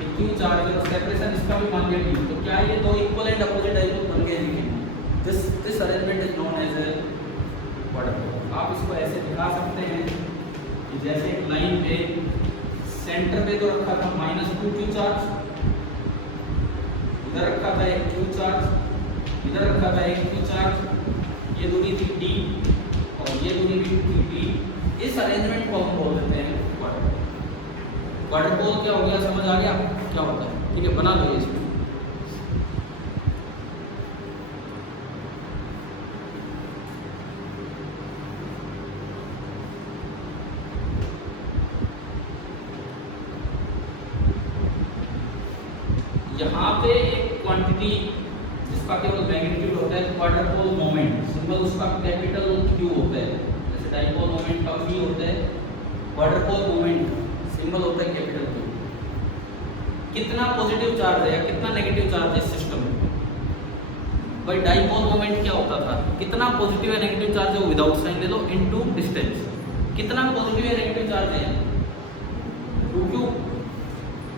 ये क्यू चार्ज है, सेपरेशन इसका भी मान लिया टी। तो क्या ये दो इक्वल एंड अपोजिट डाइपोल बन गए हैं। This arrangement is known as a quadrupole. आप इसको ऐसे दिखा सकते हैं कि जैसे एक लाइन पे सेंटर पे तो रखा था माइनस क्यू चार्ज, इधर रखा था एक क्यू चार्ज, इधर रखा था एक क्यू चार्ज, ये दूरी थी डी और ये दूरी थी टी। इस अरेंजमेंट को हम बोल देते हैं क्वाड्रपोल। क्वाड्रपोल क्या हो गया, समझ आ गया क्या होता है? ठीक है, बना लो इसको। यहाँ पे एक क्वांटिटी जिसका केवल मैग्नीट्यूड होता है क्वाड्रपोल मोमेंट, सिंबल उसका कैपिटल क्यू होता है। जैसे डाइपोल मोमेंट का V होता है, क्वाड्रपोल मोमेंट सिंबल होता है कैपिटल क्यू। कितना पॉजिटिव चार्ज है या कितना नेगेटिव चार्ज है सिस्टम में। भाई डाइपोल मोमेंट क्या होता था, कितना पॉजिटिव या नेगेटिव चार्ज है विदाउट साइन ले लो इनटू डिस्टेंस। कितना पॉजिटिव या नेगेटिव चार्ज है 2q,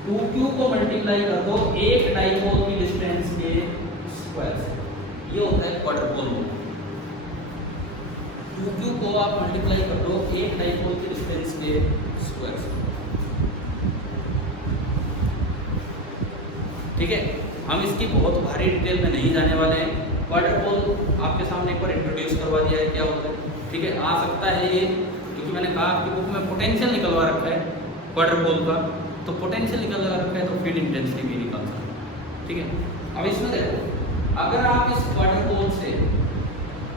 2q को मल्टीप्लाई कर दो एक डाइपोल की डिस्टेंस के स्क्वायर से। ये होता है क्वाड्रपोल मोमेंट। 2q को आप मल्टीप्लाई कर दो एक डाइपोल की डिस्टेंस के स्क्वायर से। ठीक है, हम इसकी बहुत भारी डिटेल में नहीं जाने वाले हैं। क्वाड्रपोल आपके सामने एक बार इंट्रोड्यूस करवा दिया है क्या होता है। ठीक है, आ सकता है ये, क्योंकि मैंने कहा आपकी बुक में पोटेंशियल निकलवा रखा है क्वाड्रपोल का, तो पोटेंशियल निकल रखा है तो फील्ड इंटेंसिटी भी निकल सकता है। ठीक है, अब इसमें देखो, अगर आप इस क्वाड्रपोल से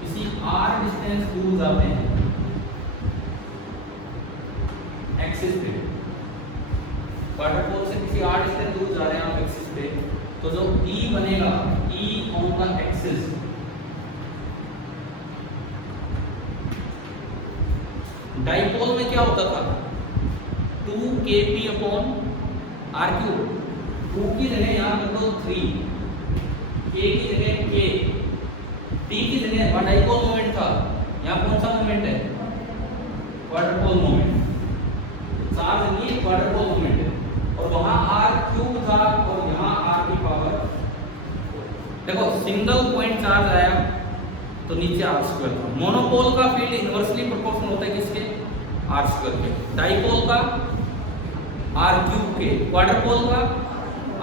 किसी r डिस्टेंस दूर जाते हैं एक्सिस पे, क्वाड्रपोल से किसी r डिस्टेंस दूर जा रहे हैं आप एक्सिस पे, तो जो E बनेगा, E on the axis, dipole में क्या होता था 2kp अपॉन r क्यूब। 2 की जगह यहाँ कर दो 3, k की जगह k, t की जगह डाइपोल मोमेंट था, यहाँ कौन सा मोमेंट है, क्वाड्रपोल मोमेंट। चार्ज नहीं, क्वाड्रपोल मोमेंट है, और वहाँ r क्यूब था और यहाँ r की पावर। देखो सिंगल पॉइंट चार्ज आया तो नीचे r स्क्वायर था। मोनोपोल का फील्ड इनवर्सली प्रोपोर्शनल होता है किसके, r स्क्वायर के। डाइपोल का r क्यूब के, क्वाड्रपोल का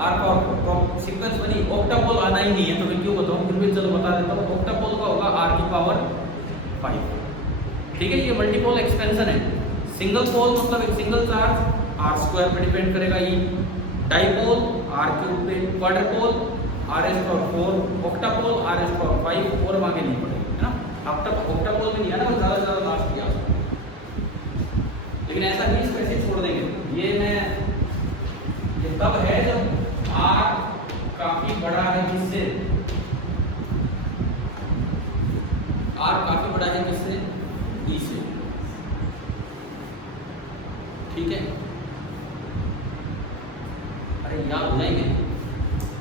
r पावर। सीक्वेंस बनी। ऑक्टापोल आना ही नहीं है तो मैं क्यों बताऊं, फिर भी चलो बता देता हूं। ऑक्टापोल का होगा r की पावर 5। ठीक है, ये मल्टीपोल एक्सपेंशन है। सिंगल पोल मतलब एक सिंगल चार्ज r स्क्वायर पे डिपेंड करेगा ये, डाइपोल r क्यूब पे, क्वाड्रपोल r⁴, ऑक्टापोल r⁵, और आगे नहीं पड़ेगा, है ना। ऑक्टापोल में नहीं है ना, ज्यादा से ज्यादा लास्ट किया, लेकिन ऐसा नहीं इसको ऐसे छोड़ देंगे। ये तब है जब r काफी बड़ा है किससे, r काफी बड़ा है किससे, E से। ठीक अरे याद हो जाएंगे,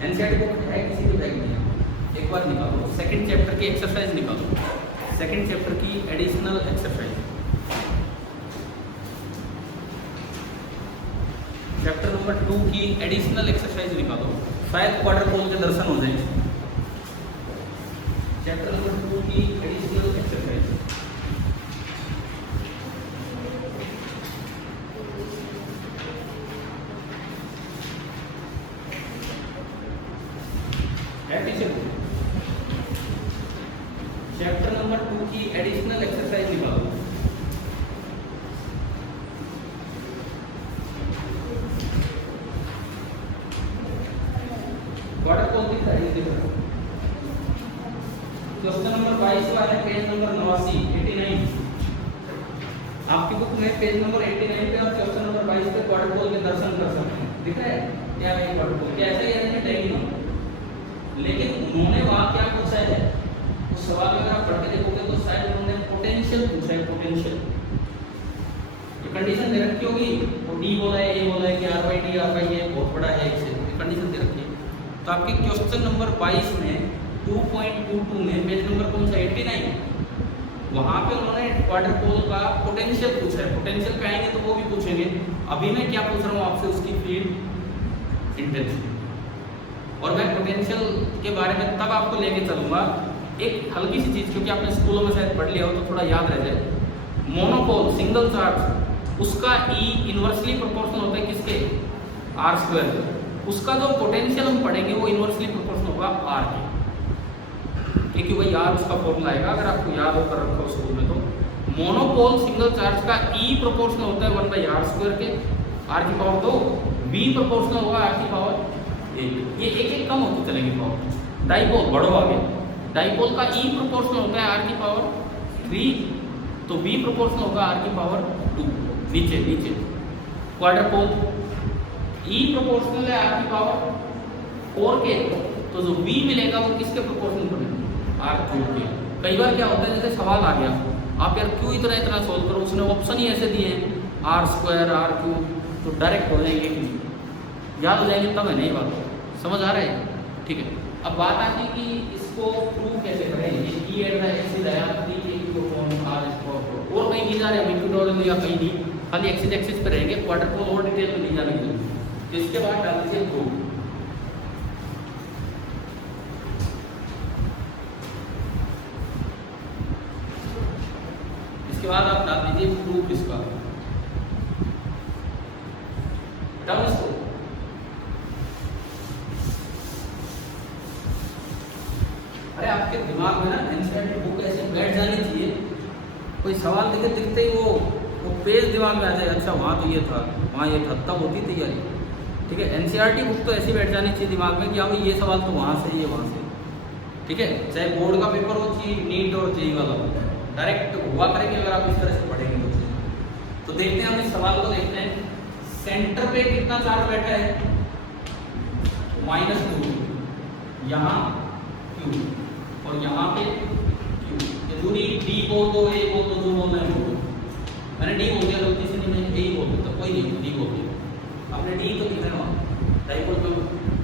एनसीईआरटी बुक है किसी को बैग नहीं है, एक बार निकालो सेकंड चैप्टर की एक्सरसाइज निकालो, सेकंड चैप्टर की एडिशनल एक्सरसाइज, चैप्टर नंबर 2 की एडिशनल एक्सरसाइज निकालो, शायद क्वार्टर पोल के दर्शन हो जाएंगे। चैप्टर नंबर 2 की एडिशनल एक्सरसाइज, चैप्टर नंबर 2 की एडिशनल एक्सरसाइज निकालो। क्वार्टर पोल की साइज देखो, क्वेश्चन नंबर 22 है, पेज नंबर 89 89, आपकी बुक में पेज नंबर 89 पे और क्वेश्चन नंबर 22 पे क्वार्टर पोल के दर्शन कर सकते हैं, दिख रहा है क्या है क्वार्टर पोल, क्या ऐसा ही है नहीं, लेकिन उन्होंने वहां क्या पूछा है, उस सवाल में अगर आप पढ़ के देखोगे तो शायद उन्होंने पोटेंशियल पूछा है, पोटेंशियल, ये कंडीशन दे रखी होगी, वो डी बोला है, ये बोला है कि R by D R by A बहुत बड़ा है, एक से कंडीशन दे रखी है। तो आपके क्वेश्चन नंबर 22 में 2.22 में पेज नंबर कौन सा 89, वहां पे उन्होंने क्वार्टर पोल का पोटेंशियल पूछा है, पोटेंशियल पे आएंगे तो वो भी पूछेंगे, अभी मैं क्या पूछ रहा हूँ आपसे, उसकी फील्ड इंटेंसिटी, और मैं पोटेंशियल के बारे में तब आपको लेके चलूंगा, एक हल्की सी चीज, क्योंकि आपने स्कूलों में शायद पढ़ लिया हो तो थोड़ा याद रह जाए, मोनोपोल सिंगल चार्ज उसका E इनवर्सली प्रोपोर्शनल होता है किसके, आर स्क्वायर, उसका जो पोटेंशियल हम पढ़ेंगे वो इनवर्सली प्रोपोर्शनल होगा आर के, क्योंकि वही आर उसका फॉर्मूला आएगा, अगर आपको याद हो कर रखा हो स्कूल में तो मोनोपोल सिंगल चार्ज का E प्रोपोर्शनल होता है 1/r स्क्वायर के, आर की पावर 2, B प्रोपोर्शनल होगा आर की पावर 1, ये एक एक कम होती चलेगी पावर। डाइपोल बढ़ो आगे, डाइपोल का E प्रोपोर्शनल होता है आर की पावर 3, तो B प्रोपोर्शनल होगा आर की पावर 2, नीचे नीचे। क्वार्टर पोल E प्रोपोर्शनल है आर की पावर 4 के, तो जो B मिलेगा वो किसके प्रोपोर्शनल बनेगा, आर क्यूब के। कई बार क्या होता है, जैसे सवाल आ गया, आप यार क्यों इतना इतना सोल्व करो, उसने ऑप्शन ही ऐसे दिए हैं आर स्क्वायर आर क्यूब, तो डायरेक्ट हो जाएंगे कि याद हो जाएंगे, तब है नहीं बात, समझ आ रहा है, ठीक है। अब बात आती है कि इसको प्रूव कैसे करें, ये E at the axis directly equal form R square, और कहीं नहीं जा रहे हम ट्यूटोरियल या कहीं नहीं, खाली एक्सिस एक्सिस पे रहेंगे, क्वार्टर पोल और डिटेल में नहीं जाने की जरूरत। इसके बाद डाल दीजिए प्रूफ, इसके बाद आप डाल दीजिए प्रूफ इसका, डाल इसको। अरे आपके दिमाग में ना एनसीईआरटी बुक ऐसे बैठ जानी चाहिए, कोई सवाल दिखे दिखते ही वो पेज दिमाग में आ जाए, अच्छा वहाँ तो ये था वहाँ ये था, तब होती तैयारी, ठीक है। एनसीईआरटी बुक तो ऐसी बैठ जानी चाहिए दिमाग में कि हाँ ये सवाल तो वहाँ से, ये वहाँ से, ठीक है। चाहे बोर्ड का पेपर हो, चाहे नीट और जेईई वाला हो, डायरेक्ट हुआ करेंगे अगर आप इस तरह से पढ़ेंगे तो देखते हैं हम इस सवाल को देखते हैं। सेंटर पे कितना चार्ज बैठा है, -2, यहाँ Q और यहाँ पे Q, ये दूरी D बोल दो, A बोल दो, जो बोलना है बोल दो, मैंने D बोल दिया, गलती से नहीं, मैं A बोल देता, कोई नहीं, D बोल दिया, आपने D तो लिखा है, डाइपोल में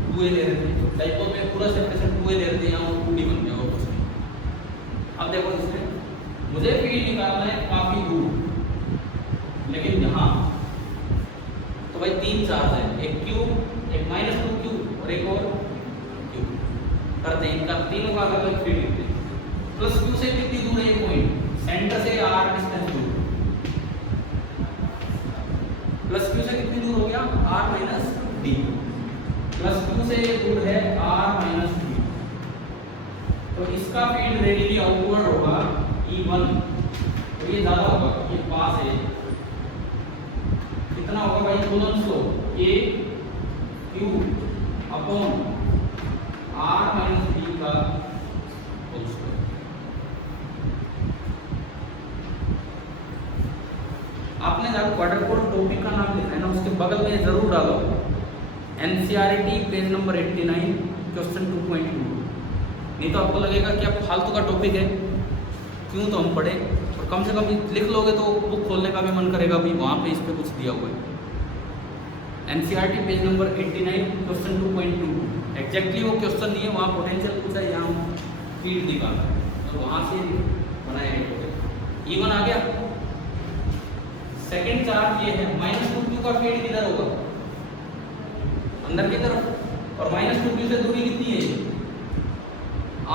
2A ले रहे थे, डाइपोल में पूरा सेपरेशन 2A ले रहे थे, यहाँ 2D बन गया और कुछ नहीं। अब देखो इसमें मुझे फील्ड निकालना है काफी दूर, लेकिन यहाँ तो भाई 3 चार्ज है, एक Q, एक -2Q और एक और Q, करते हैं इनका तीनों का अलग अलग फील्ड लिखते हैं। प्लस Q से कितनी दूर है ये पॉइंट, सेंटर से R डिस्टेंस दूर, प्लस Q से कितनी दूर हो गया, R - D, प्लस Q से ये दूर है R - D, तो इसका फील्ड रेडियली आउटवर्ड होगा E1, तो ये ज्यादा होगा, ये पास है, कितना होगा भाई, coulomb flow A Q upon R - D का होल स्क्वायर। आपने जब क्वार्टर पोल टॉपिक का नाम लिखा है ना, उसके बगल में जरूर डालो एनसीईआरटी पेज नंबर 89 क्वेश्चन 2.2, नहीं तो आपको लगेगा कि अब फालतू का टॉपिक है, क्यों तो हम पढ़े, और कम से कम लिख लोगे तो बुक खोलने का भी मन करेगा, भाई वहाँ पे इस पे कुछ दिया हुआ है, NCERT page number 89 question 2.2 exactly वो क्वेश्चन दिए, वहाँ पोटेंशियल पूछा, यहाँ फील्ड निकाला, तो वहाँ से बनाया गया। इवन आ गया। सेकंड चार्ज ये है, -2q का फील्ड किधर होगा, अंदर की तरफ, और -2q से दूरी कितनी है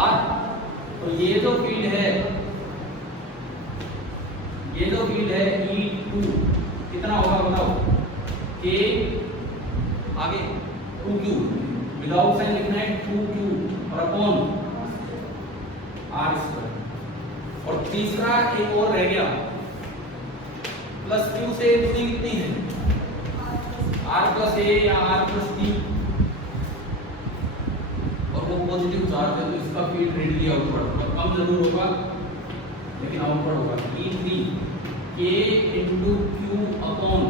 r, तो ये जो फील्ड है, ये जो फील्ड है E2 कितना होगा बताओ, k आगे 2q, विदाउट साइन लिखना है 2q और अपॉन r²। और तीसरा एक और रह गया, प्लस q से दूरी कितनी है, r+a या r+t, और वो पॉजिटिव चार्ज है, तो इसका फील्ड रेडियली आउटवर्ड होगा, कम जरूर होगा लेकिन आउटवर्ड होगा। E3 k × q upon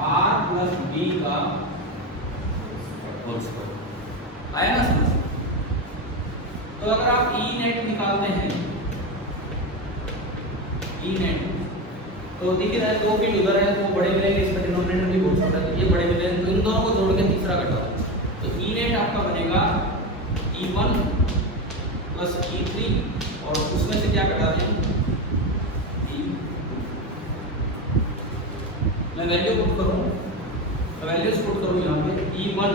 r+b का होल स्क्वायर। आया ना समझ? तो अगर आप ई नेट निकालते हैं, ई नेट, तो दिख रहा है दो फील्ड उधर है, तो बड़े मिलेंगे, इसका डिनोमिनेटर भी बहुत छोटा है, तो ये बड़े मिलेंगे, तो इन दोनों को जोड़ के तीसरा घटाओ, तो ई नेट आपका बनेगा E1 प्लस E3, और उसमें से क्या घटा दें, मैं वैल्यू पुट करूं, वैल्यूज पुट करूं यहाँ पे E1,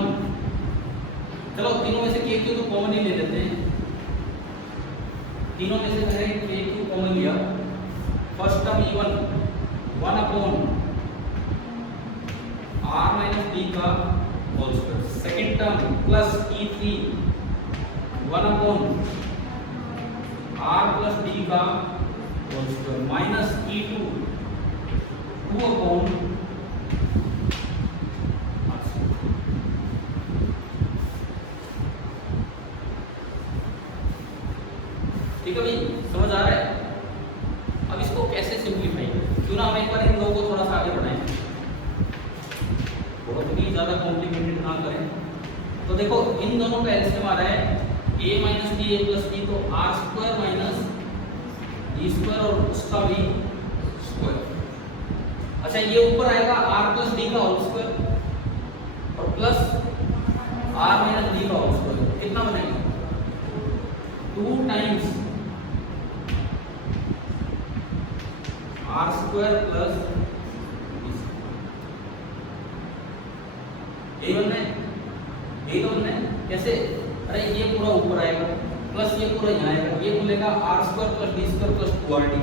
चलो तीनों में से KQ तो कॉमन ही ले लेते हैं, तीनों में से मैंने KQ कॉमन लिया। First term E1 1 upon r-d का whole square, second term plus E3 1 upon r+d का whole square, minus E2 2 upon, ठीक है भाई, समझ आ रहा है? अब इसको कैसे सिंप्लीफाई, क्यों ना हम एक बार इन दो को थोड़ा सा आगे बढ़ाएं, बहुत भी ज्यादा कॉम्प्लिकेटेड ना करें। तो देखो इन दोनों का एलसीएम आ रहा है a - d a+d, तो r² - d² और उसका भी स्क्वायर। अच्छा ये ऊपर आएगा r+d का होल स्क्वायर और प्लस r - d का होल स्क्वायर, कितना बनेगा 2 टाइम्स r² प्लस यही बनना है। कैसे, अरे ये पूरा ऊपर आएगा प्लस ये पूरा यहाँ आएगा, ये खुलेगा r² + d² + 2rd,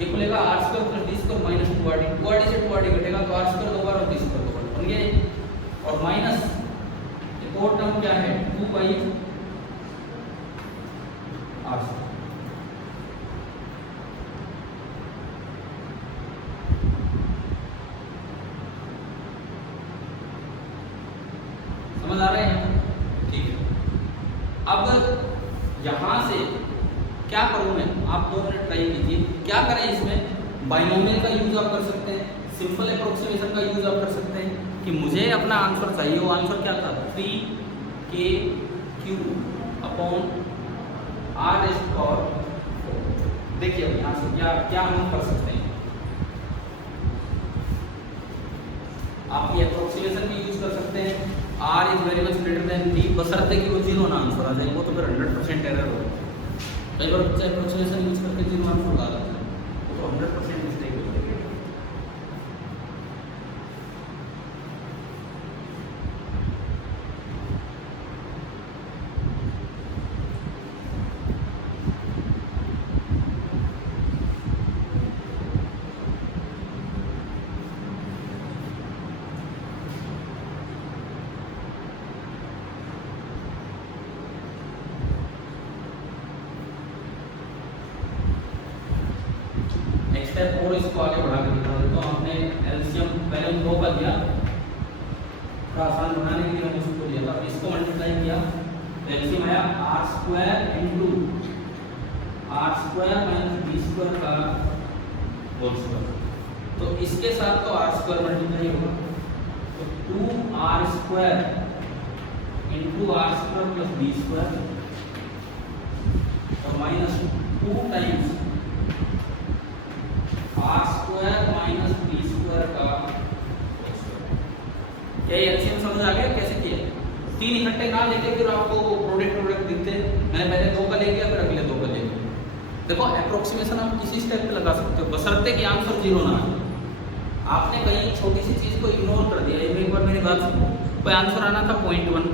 ये खुलेगा r² + d² - 2rd, 2rd से 2rd घटेगा तो r² दो बार और d² दो बार बन गया, और माइनस एक और टर्म क्या है 2 r²। समझ आ रहा है? ठीक है, अब यहां से क्या करूं मैं, आप 2 मिनट ट्राई कीजिए, क्या करें इसमें, बाइनोमियल का यूज आप कर सकते हैं, सिंपल अप्रोक्सीमेशन का यूज आप कर सकते हैं, कि मुझे अपना आंसर चाहिए, वो आंसर क्या था 3kq अपॉन r²। देखिए अब यहाँ से क्या हम कर सकते हैं, आप ये अप्रोक्सीमेशन भी यूज कर सकते हैं, r is very much greater than d, बशर्ते कि वो 0 ना आंसर आ जाए, वो तो फिर 100% एरर होगा। कई बार बच्चा अप्रोक्सीमेशन यूज करके 0 आंसर लगा देता है, वो तो 100% मिस्टेक होती है। स्टेप और इसको आगे बढ़ा के दिखा देता हूँ। आपने एलसीएम पहले उन दो का दिया, थोड़ा आसान बनाने के लिए मैंने उसको दिया था, इसको मल्टीप्लाई किया तो एलसीएम आया r² - d² का होल स्क्वायर, तो इसके साथ तो r² मल्टीप्लाई होगा, तो 2r² × r² + d² और माइनस 2 टाइम्स r² - d² का क्या एलसीएम समझ आ गया कैसे किया? 3 इकट्ठे ना लेके फिर आपको प्रोडक्ट दिखते, मैंने पहले 2 का ले लिया फिर अगले 2 का ले लिया। देखो अप्रोक्सीमेशन आप किसी स्टेप पे लगा सकते हो बशर्ते कि आंसर 0 ना आए। आपने कहीं छोटी सी चीज को इग्नोर कर दिया, एक बार मेरी बात सुनो, कोई आंसर आना था 0.1,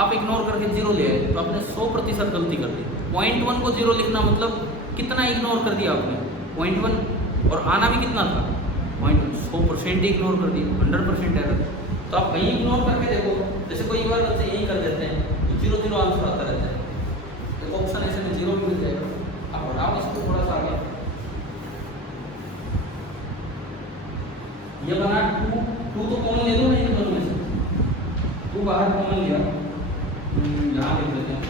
आप इग्नोर करके 0 ले आए तो आपने 100% गलती कर दी। 0.1 को 0 लिखना मतलब कितना इग्नोर कर दिया आपने? 0.1, और आना भी कितना था? 0.1, 100% ही इग्नोर कर दिया, 100% एरर। तो आप कहीं इग्नोर करके देखो, जैसे कोई बार बच्चे यही कर देते हैं तो 0 आंसर आता रहता है, तो ऑप्शन ऐसे में 0 भी मिल जाएगा। अब बढ़ाओ इसको थोड़ा सा आगे, ये बना 2 तो कॉमन ले दो ना इन दोनों में से, 2 बाहर कॉमन लिया, यहाँ लिख देते हैं,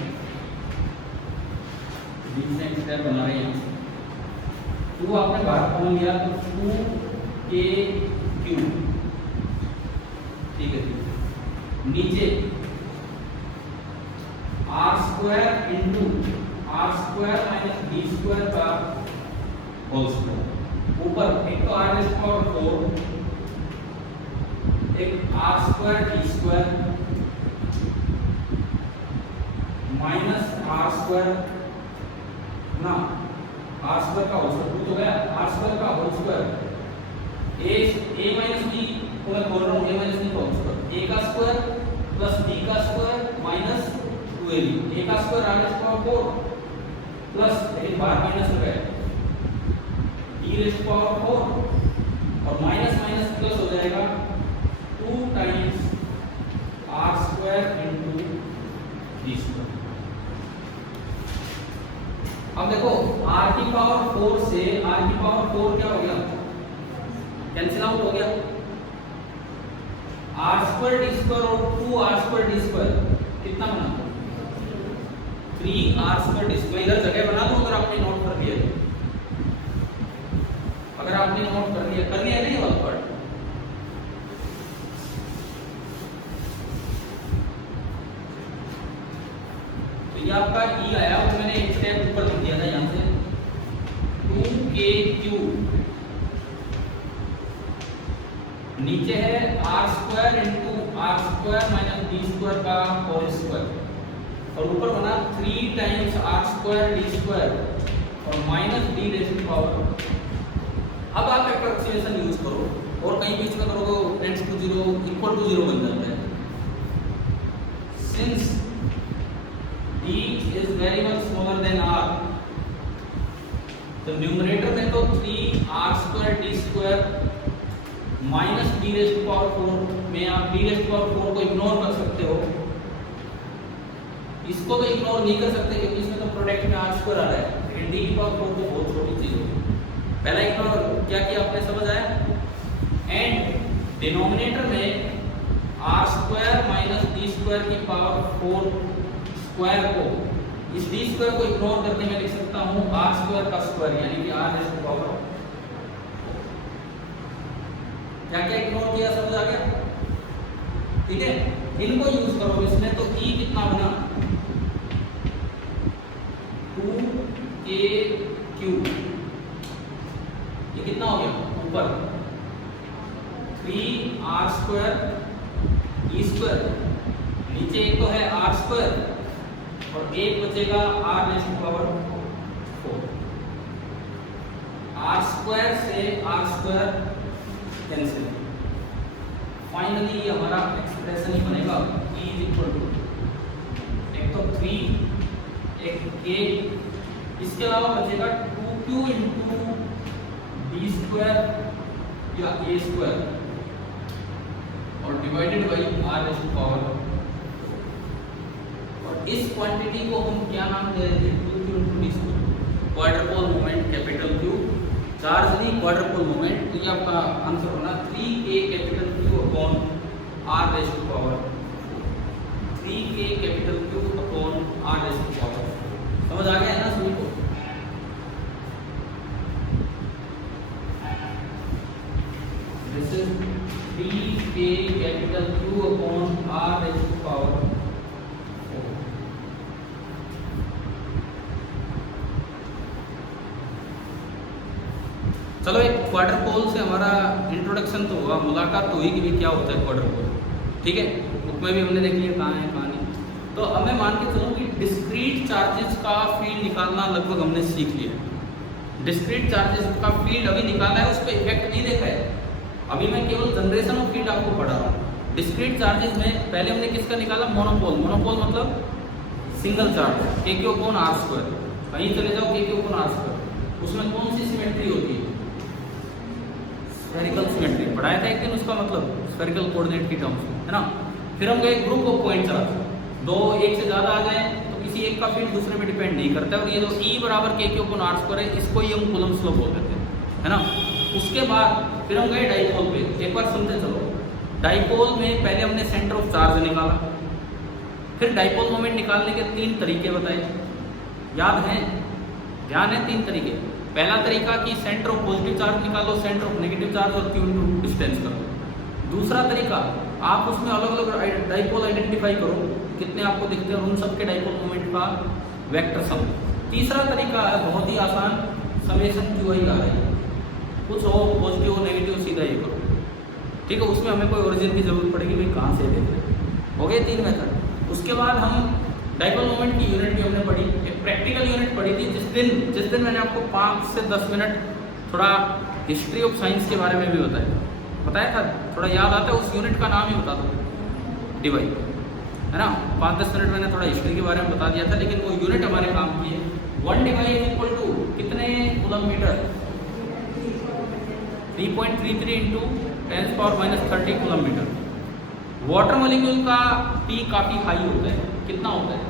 बीच में स्टेप बना रहे हैं, 2 आपने बाहर कॉमन लिया तो 2k3, ठीक है। नीचे r² into r² minus d² का होल स्क्वायर, ऊपर एक तो r⁴, एक r² d² माइनस r² ना r² का होल स्क्वायर, तो गया r² का whole square, a minus b को मैं बोल रहा हूँ a माइनस b का होल स्क्वायर, a का स्क्वायर प्लस b का स्क्वायर माइनस 2ab, a का स्क्वायर r⁴ प्लस लेकिन बाहर माइनस हो गया d⁴ और माइनस माइनस प्लस हो जाएगा 2 टाइम्स r² इंटू d²। अब देखो r⁴ से r⁴ क्या हो गया? कैंसिल आउट हो गया, r² d² और 2r² d² कितना बना? 3r² d²। इधर जगह बना दो अगर आपने नोट कर लिया, अगर आपने नोट कर लिया नहीं वाला पार्ट, तो ये आपका e आया, और मैंने एक स्टेप ऊपर लिख दिया था यहाँ से 2k3, नीचे है r² into r² minus d² का होल स्क्वायर, और ऊपर बना 3 टाइम्स r² d² और माइनस d⁴। अब आप एप्रोक्सीमेशन यूज करो, और कहीं बीच में करोगे टेंड्स टू 0 इक्वल टू 0 बन जाता है। Since d is very much smaller than r, तो न्यूमरेटर में तो 3r² d² माइनस d⁴ में आप d⁴ को इग्नोर कर सकते हो, इसको तो इग्नोर नहीं कर सकते क्योंकि इसमें तो प्रोडक्ट में r² आ रहा है, लेकिन d⁴ तो बहुत छोटी चीज है। पहला इग्नोर क्या किया आपने, समझ आया? एंड डिनोमिनेटर में r² माइनस d² की पावर 4 स्क्वायर को, इस d² को इग्नोर करके मैं लिख सकता हूँ r² का स्क्वायर, यानी कि r⁴। क्या क्या इग्नोर किया समझ आ गया? ठीक है, इनको यूज करो इसमें, तो e कितना बना? 2k3, ये कितना हो गया? ऊपर 3r² e², नीचे एक तो है r² और एक बचेगा r⁴। r² से r² कैंसिल, फाइनली ये हमारा एक्सप्रेशन ही बनेगा e एक तो 3 एक k, इसके अलावा बचेगा 2q इंटू d² या a² और डिवाइडेड बाई r⁴। और इस क्वांटिटी को हम क्या नाम दे रहे थे? 2q into d², quadrupole moment capital Q, charge the quadrupole moment, तो ये आपका आंसर होना 3k capital Q upon r⁴, 3k capital Q upon r⁴। समझ आ गया है ना सभी को? This is 3k capital Q upon r⁴। चलो एक क्वाड्रपोल से हमारा इंट्रोडक्शन तो हुआ, मुलाकात तो हुई कि क्या होता है क्वाड्रपोल। ठीक है, बुक में भी हमने देख लिया कहाँ है कहाँ नहीं। तो अब मैं मान के चलूँ कि डिस्क्रीट चार्जेस का फील्ड निकालना लगभग हमने सीख लिया। डिस्क्रीट चार्जेस का फील्ड अभी निकाला है, उस पर इफेक्ट नहीं देखा है, अभी मैं केवल जनरेशन ऑफ फील्ड आपको पढ़ा रहा हूँ। डिस्क्रीट चार्जेस में पहले हमने किसका निकाला, मोनोपोल। मोनोपोल मतलब सिंगल चार्ज, k/r²। कहीं चले जाओ k/r², उसमें कौन सी सिमेट्री होती है, स्फेरिकल सिमेट्री। पढ़ाया था एक दिन उसका मतलब स्फेरिकल कोऑर्डिनेट की टर्म्स में, है ना। फिर हम गए ग्रुप ऑफ पॉइंट चार्ज, दो एक से ज़्यादा आ जाए तो किसी एक का फील्ड दूसरे पे डिपेंड नहीं करता है, और ये जो E बराबर k/r² है, इसको ही हम कूलम्ब स्लो बोल देते हैं, है ना। उसके बाद फिर हम गए डाइपोल पे। एक बार सुनते चलो, डाइपोल में पहले हमने सेंटर ऑफ चार्ज निकाला, फिर डाइपोल मोमेंट निकालने के 3 तरीके बताए, याद हैं, ध्यान है, 3 तरीके। पहला तरीका कि सेंटर ऑफ पॉजिटिव चार्ज निकालो, सेंटर ऑफ नेगेटिव चार्ज और Q इनटू डिस्टेंस करो। दूसरा तरीका, आप उसमें अलग अलग डाइपोल आइडेंटिफाई करो, कितने आपको दिखते हैं, उन सबके डाइपोल मोमेंट का वेक्टर सम। तीसरा तरीका है बहुत ही आसान, समेशन QI आ रही है, कुछ हो पॉजिटिव हो नेगेटिव सीधा ये करो, ठीक है। उसमें हमें कोई ओरिजिन की जरूरत पड़ेगी, भाई कहाँ से देख रहे हो गए 3 मेथड। उसके बाद हम डाइपोल मोमेंट की यूनिट भी हमने पढ़ी, एक प्रैक्टिकल यूनिट पढ़ी थी जिस दिन मैंने आपको 5 से 10 मिनट थोड़ा हिस्ट्री ऑफ साइंस के बारे में भी बताया था, थोड़ा याद आता है, उस यूनिट का नाम ही बता दो, डिवाई, है ना। 5-10 मिनट मैंने थोड़ा हिस्ट्री के बारे में बता दिया था, लेकिन वो यूनिट हमारे काम की है। 1 डिवाई इज इक्वल टू कितने coulomb metre, 3.33 into 10⁻³ coulomb metre. Water molecule का P काफी हाई होता है, कितना होता है,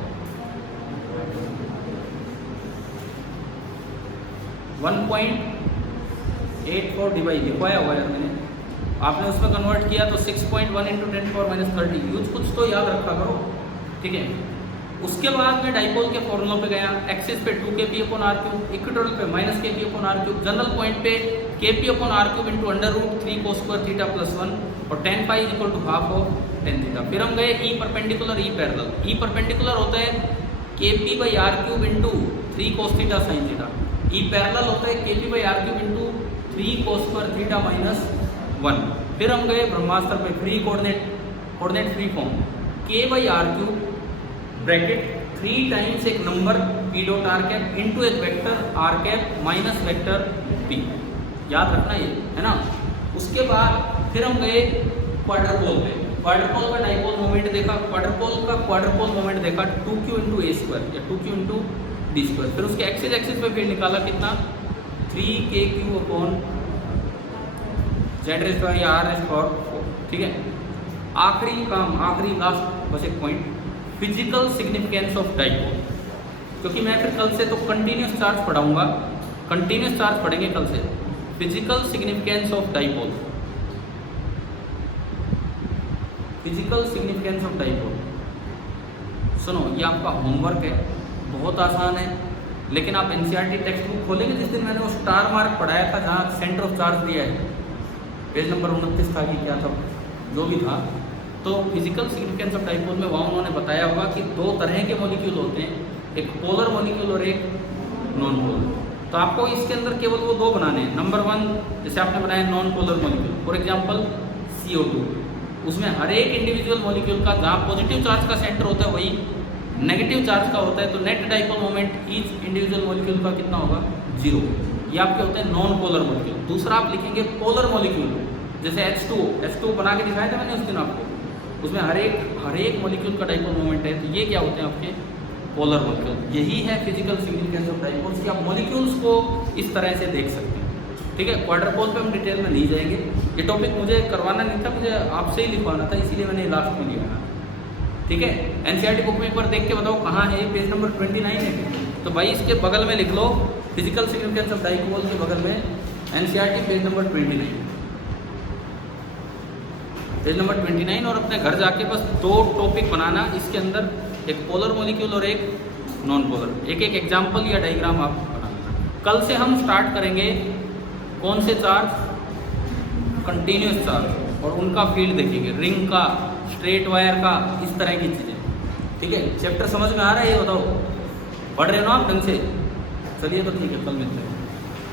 1.84 डिवाइड लिखवाया हुआ है मैंने, आपने उसमें कन्वर्ट किया तो 6.1 इंटू 10⁻30। यूज कुछ तो याद रखा करो, ठीक है। उसके बाद मैं डाइपोल के फॉर्मूला पे गया, एक्सिस पे 2kp/r³, इक्वेटोरियल पे -kp/r³, जनरल पॉइंट पे kp/r³ इंटू √3 cos² θ +1 और tan π is equal to half of tan θ। फिर हम गए E perpendicular E parallel. E perpendicular होता है kp/r³ into 3 cos θ sin θ। E parallel होता है kp/r³ इंटू 3 cos² θ -1। फिर हम गए ब्रह्मास्त्र पे, free coordinate free form, k/r³ bracket 3 times एक नंबर p.r इंटू एक vector r minus vector p, याद रखना ये, है ना। उसके बाद फिर हम गए क्वाड्रपोल पे, क्वाड्रपोल का डाइपोल मोमेंट देखा, क्वाड्रपोल मोमेंट देखा 2q इंटू a² या 2q इंटू d²। फिर उसके एक्सिस पे फिर निकाला कितना, 3kq/z⁴, ठीक है। आखिरी काम, आखिरी लास्ट बस एक point, physical significance of dipole, क्योंकि मैं फिर कल से तो कंटिन्यूस चार्ज पढ़ाऊंगा, कंटिन्यूस चार्ज पढ़ेंगे कल से। Physical significance of dipole, physical significance of dipole, सुनो ये आपका होमवर्क है, बहुत आसान है, लेकिन आप एनसीईआरटी टेक्स्ट बुक खोलेंगे, जिस दिन मैंने वो स्टार मार्क पढ़ाया था जहाँ सेंटर ऑफ चार्ज दिया है, पेज नंबर 29 था कि क्या था, जो भी था, तो फिजिकल सिग्निफिकेंस ऑफ डाइपोल में वहाँ उन्होंने बताया होगा कि 2 तरह के मॉलिक्यूल होते हैं, एक पोलर मॉलिक्यूल और एक नॉन पोलर। तो आपको इसके अंदर केवल वो 2 बनाने हैं। नंबर 1 जैसे आपने बनाया non polar molecule, for example CO2, उसमें हर एक इंडिविजुअल मॉलिक्यूल का जहाँ पॉजिटिव चार्ज का सेंटर होता है वही नेगेटिव चार्ज का होता है, तो net dipole moment each individual molecule का कितना होगा, 0। ये आपके होते हैं नॉन पोलर मॉलिक्यूल। दूसरा आप लिखेंगे पोलर मॉलिक्यूल, जैसे H2 बना के दिखाया था मैंने उस दिन आपको, उसमें हर एक मॉलिक्यूल का डाइपोल मोमेंट है, तो ये क्या होते हैं आपके पोलर मॉलिक्यूल। यही है फिजिकल सिग्निफिकेंस ऑफ डाइपोल्स कि आप मॉलिक्यूल्स को इस तरह से देख सकते हैं, ठीक है। क्वाड्रपोल पे हम डिटेल में नहीं जाएंगे, ये टॉपिक मुझे करवाना नहीं था, मुझे आपसे ही लिखवाना था, इसीलिए मैंने लास्ट में लिया, ठीक है। एनसीईआरटी बुक में एक बार देख के बताओ कहाँ है, पेज नंबर 29 है, तो भाई इसके बगल में लिख लो फिजिकल सिग्निफिकेंस ऑफ डाइपोल के बगल में NCERT page number 29, page number 29, और अपने घर जाके बस 2 टॉपिक बनाना, इसके अंदर एक पोलर मॉलिक्यूल और एक नॉन पोलर, एक एग्जाम्पल या डायग्राम आप बनाना। कल से हम स्टार्ट करेंगे कौन से चार्ज, कंटिन्यूस चार्ज, और उनका फील्ड देखेंगे, रिंग का, स्ट्रेट वायर का, इस तरह की चीज़ें, ठीक है। चैप्टर समझ में आ रहा है, ये बताओ, पढ़ रहे हो ना आप ढंग से, चलिए तो ठीक है, कल मिलते हैं।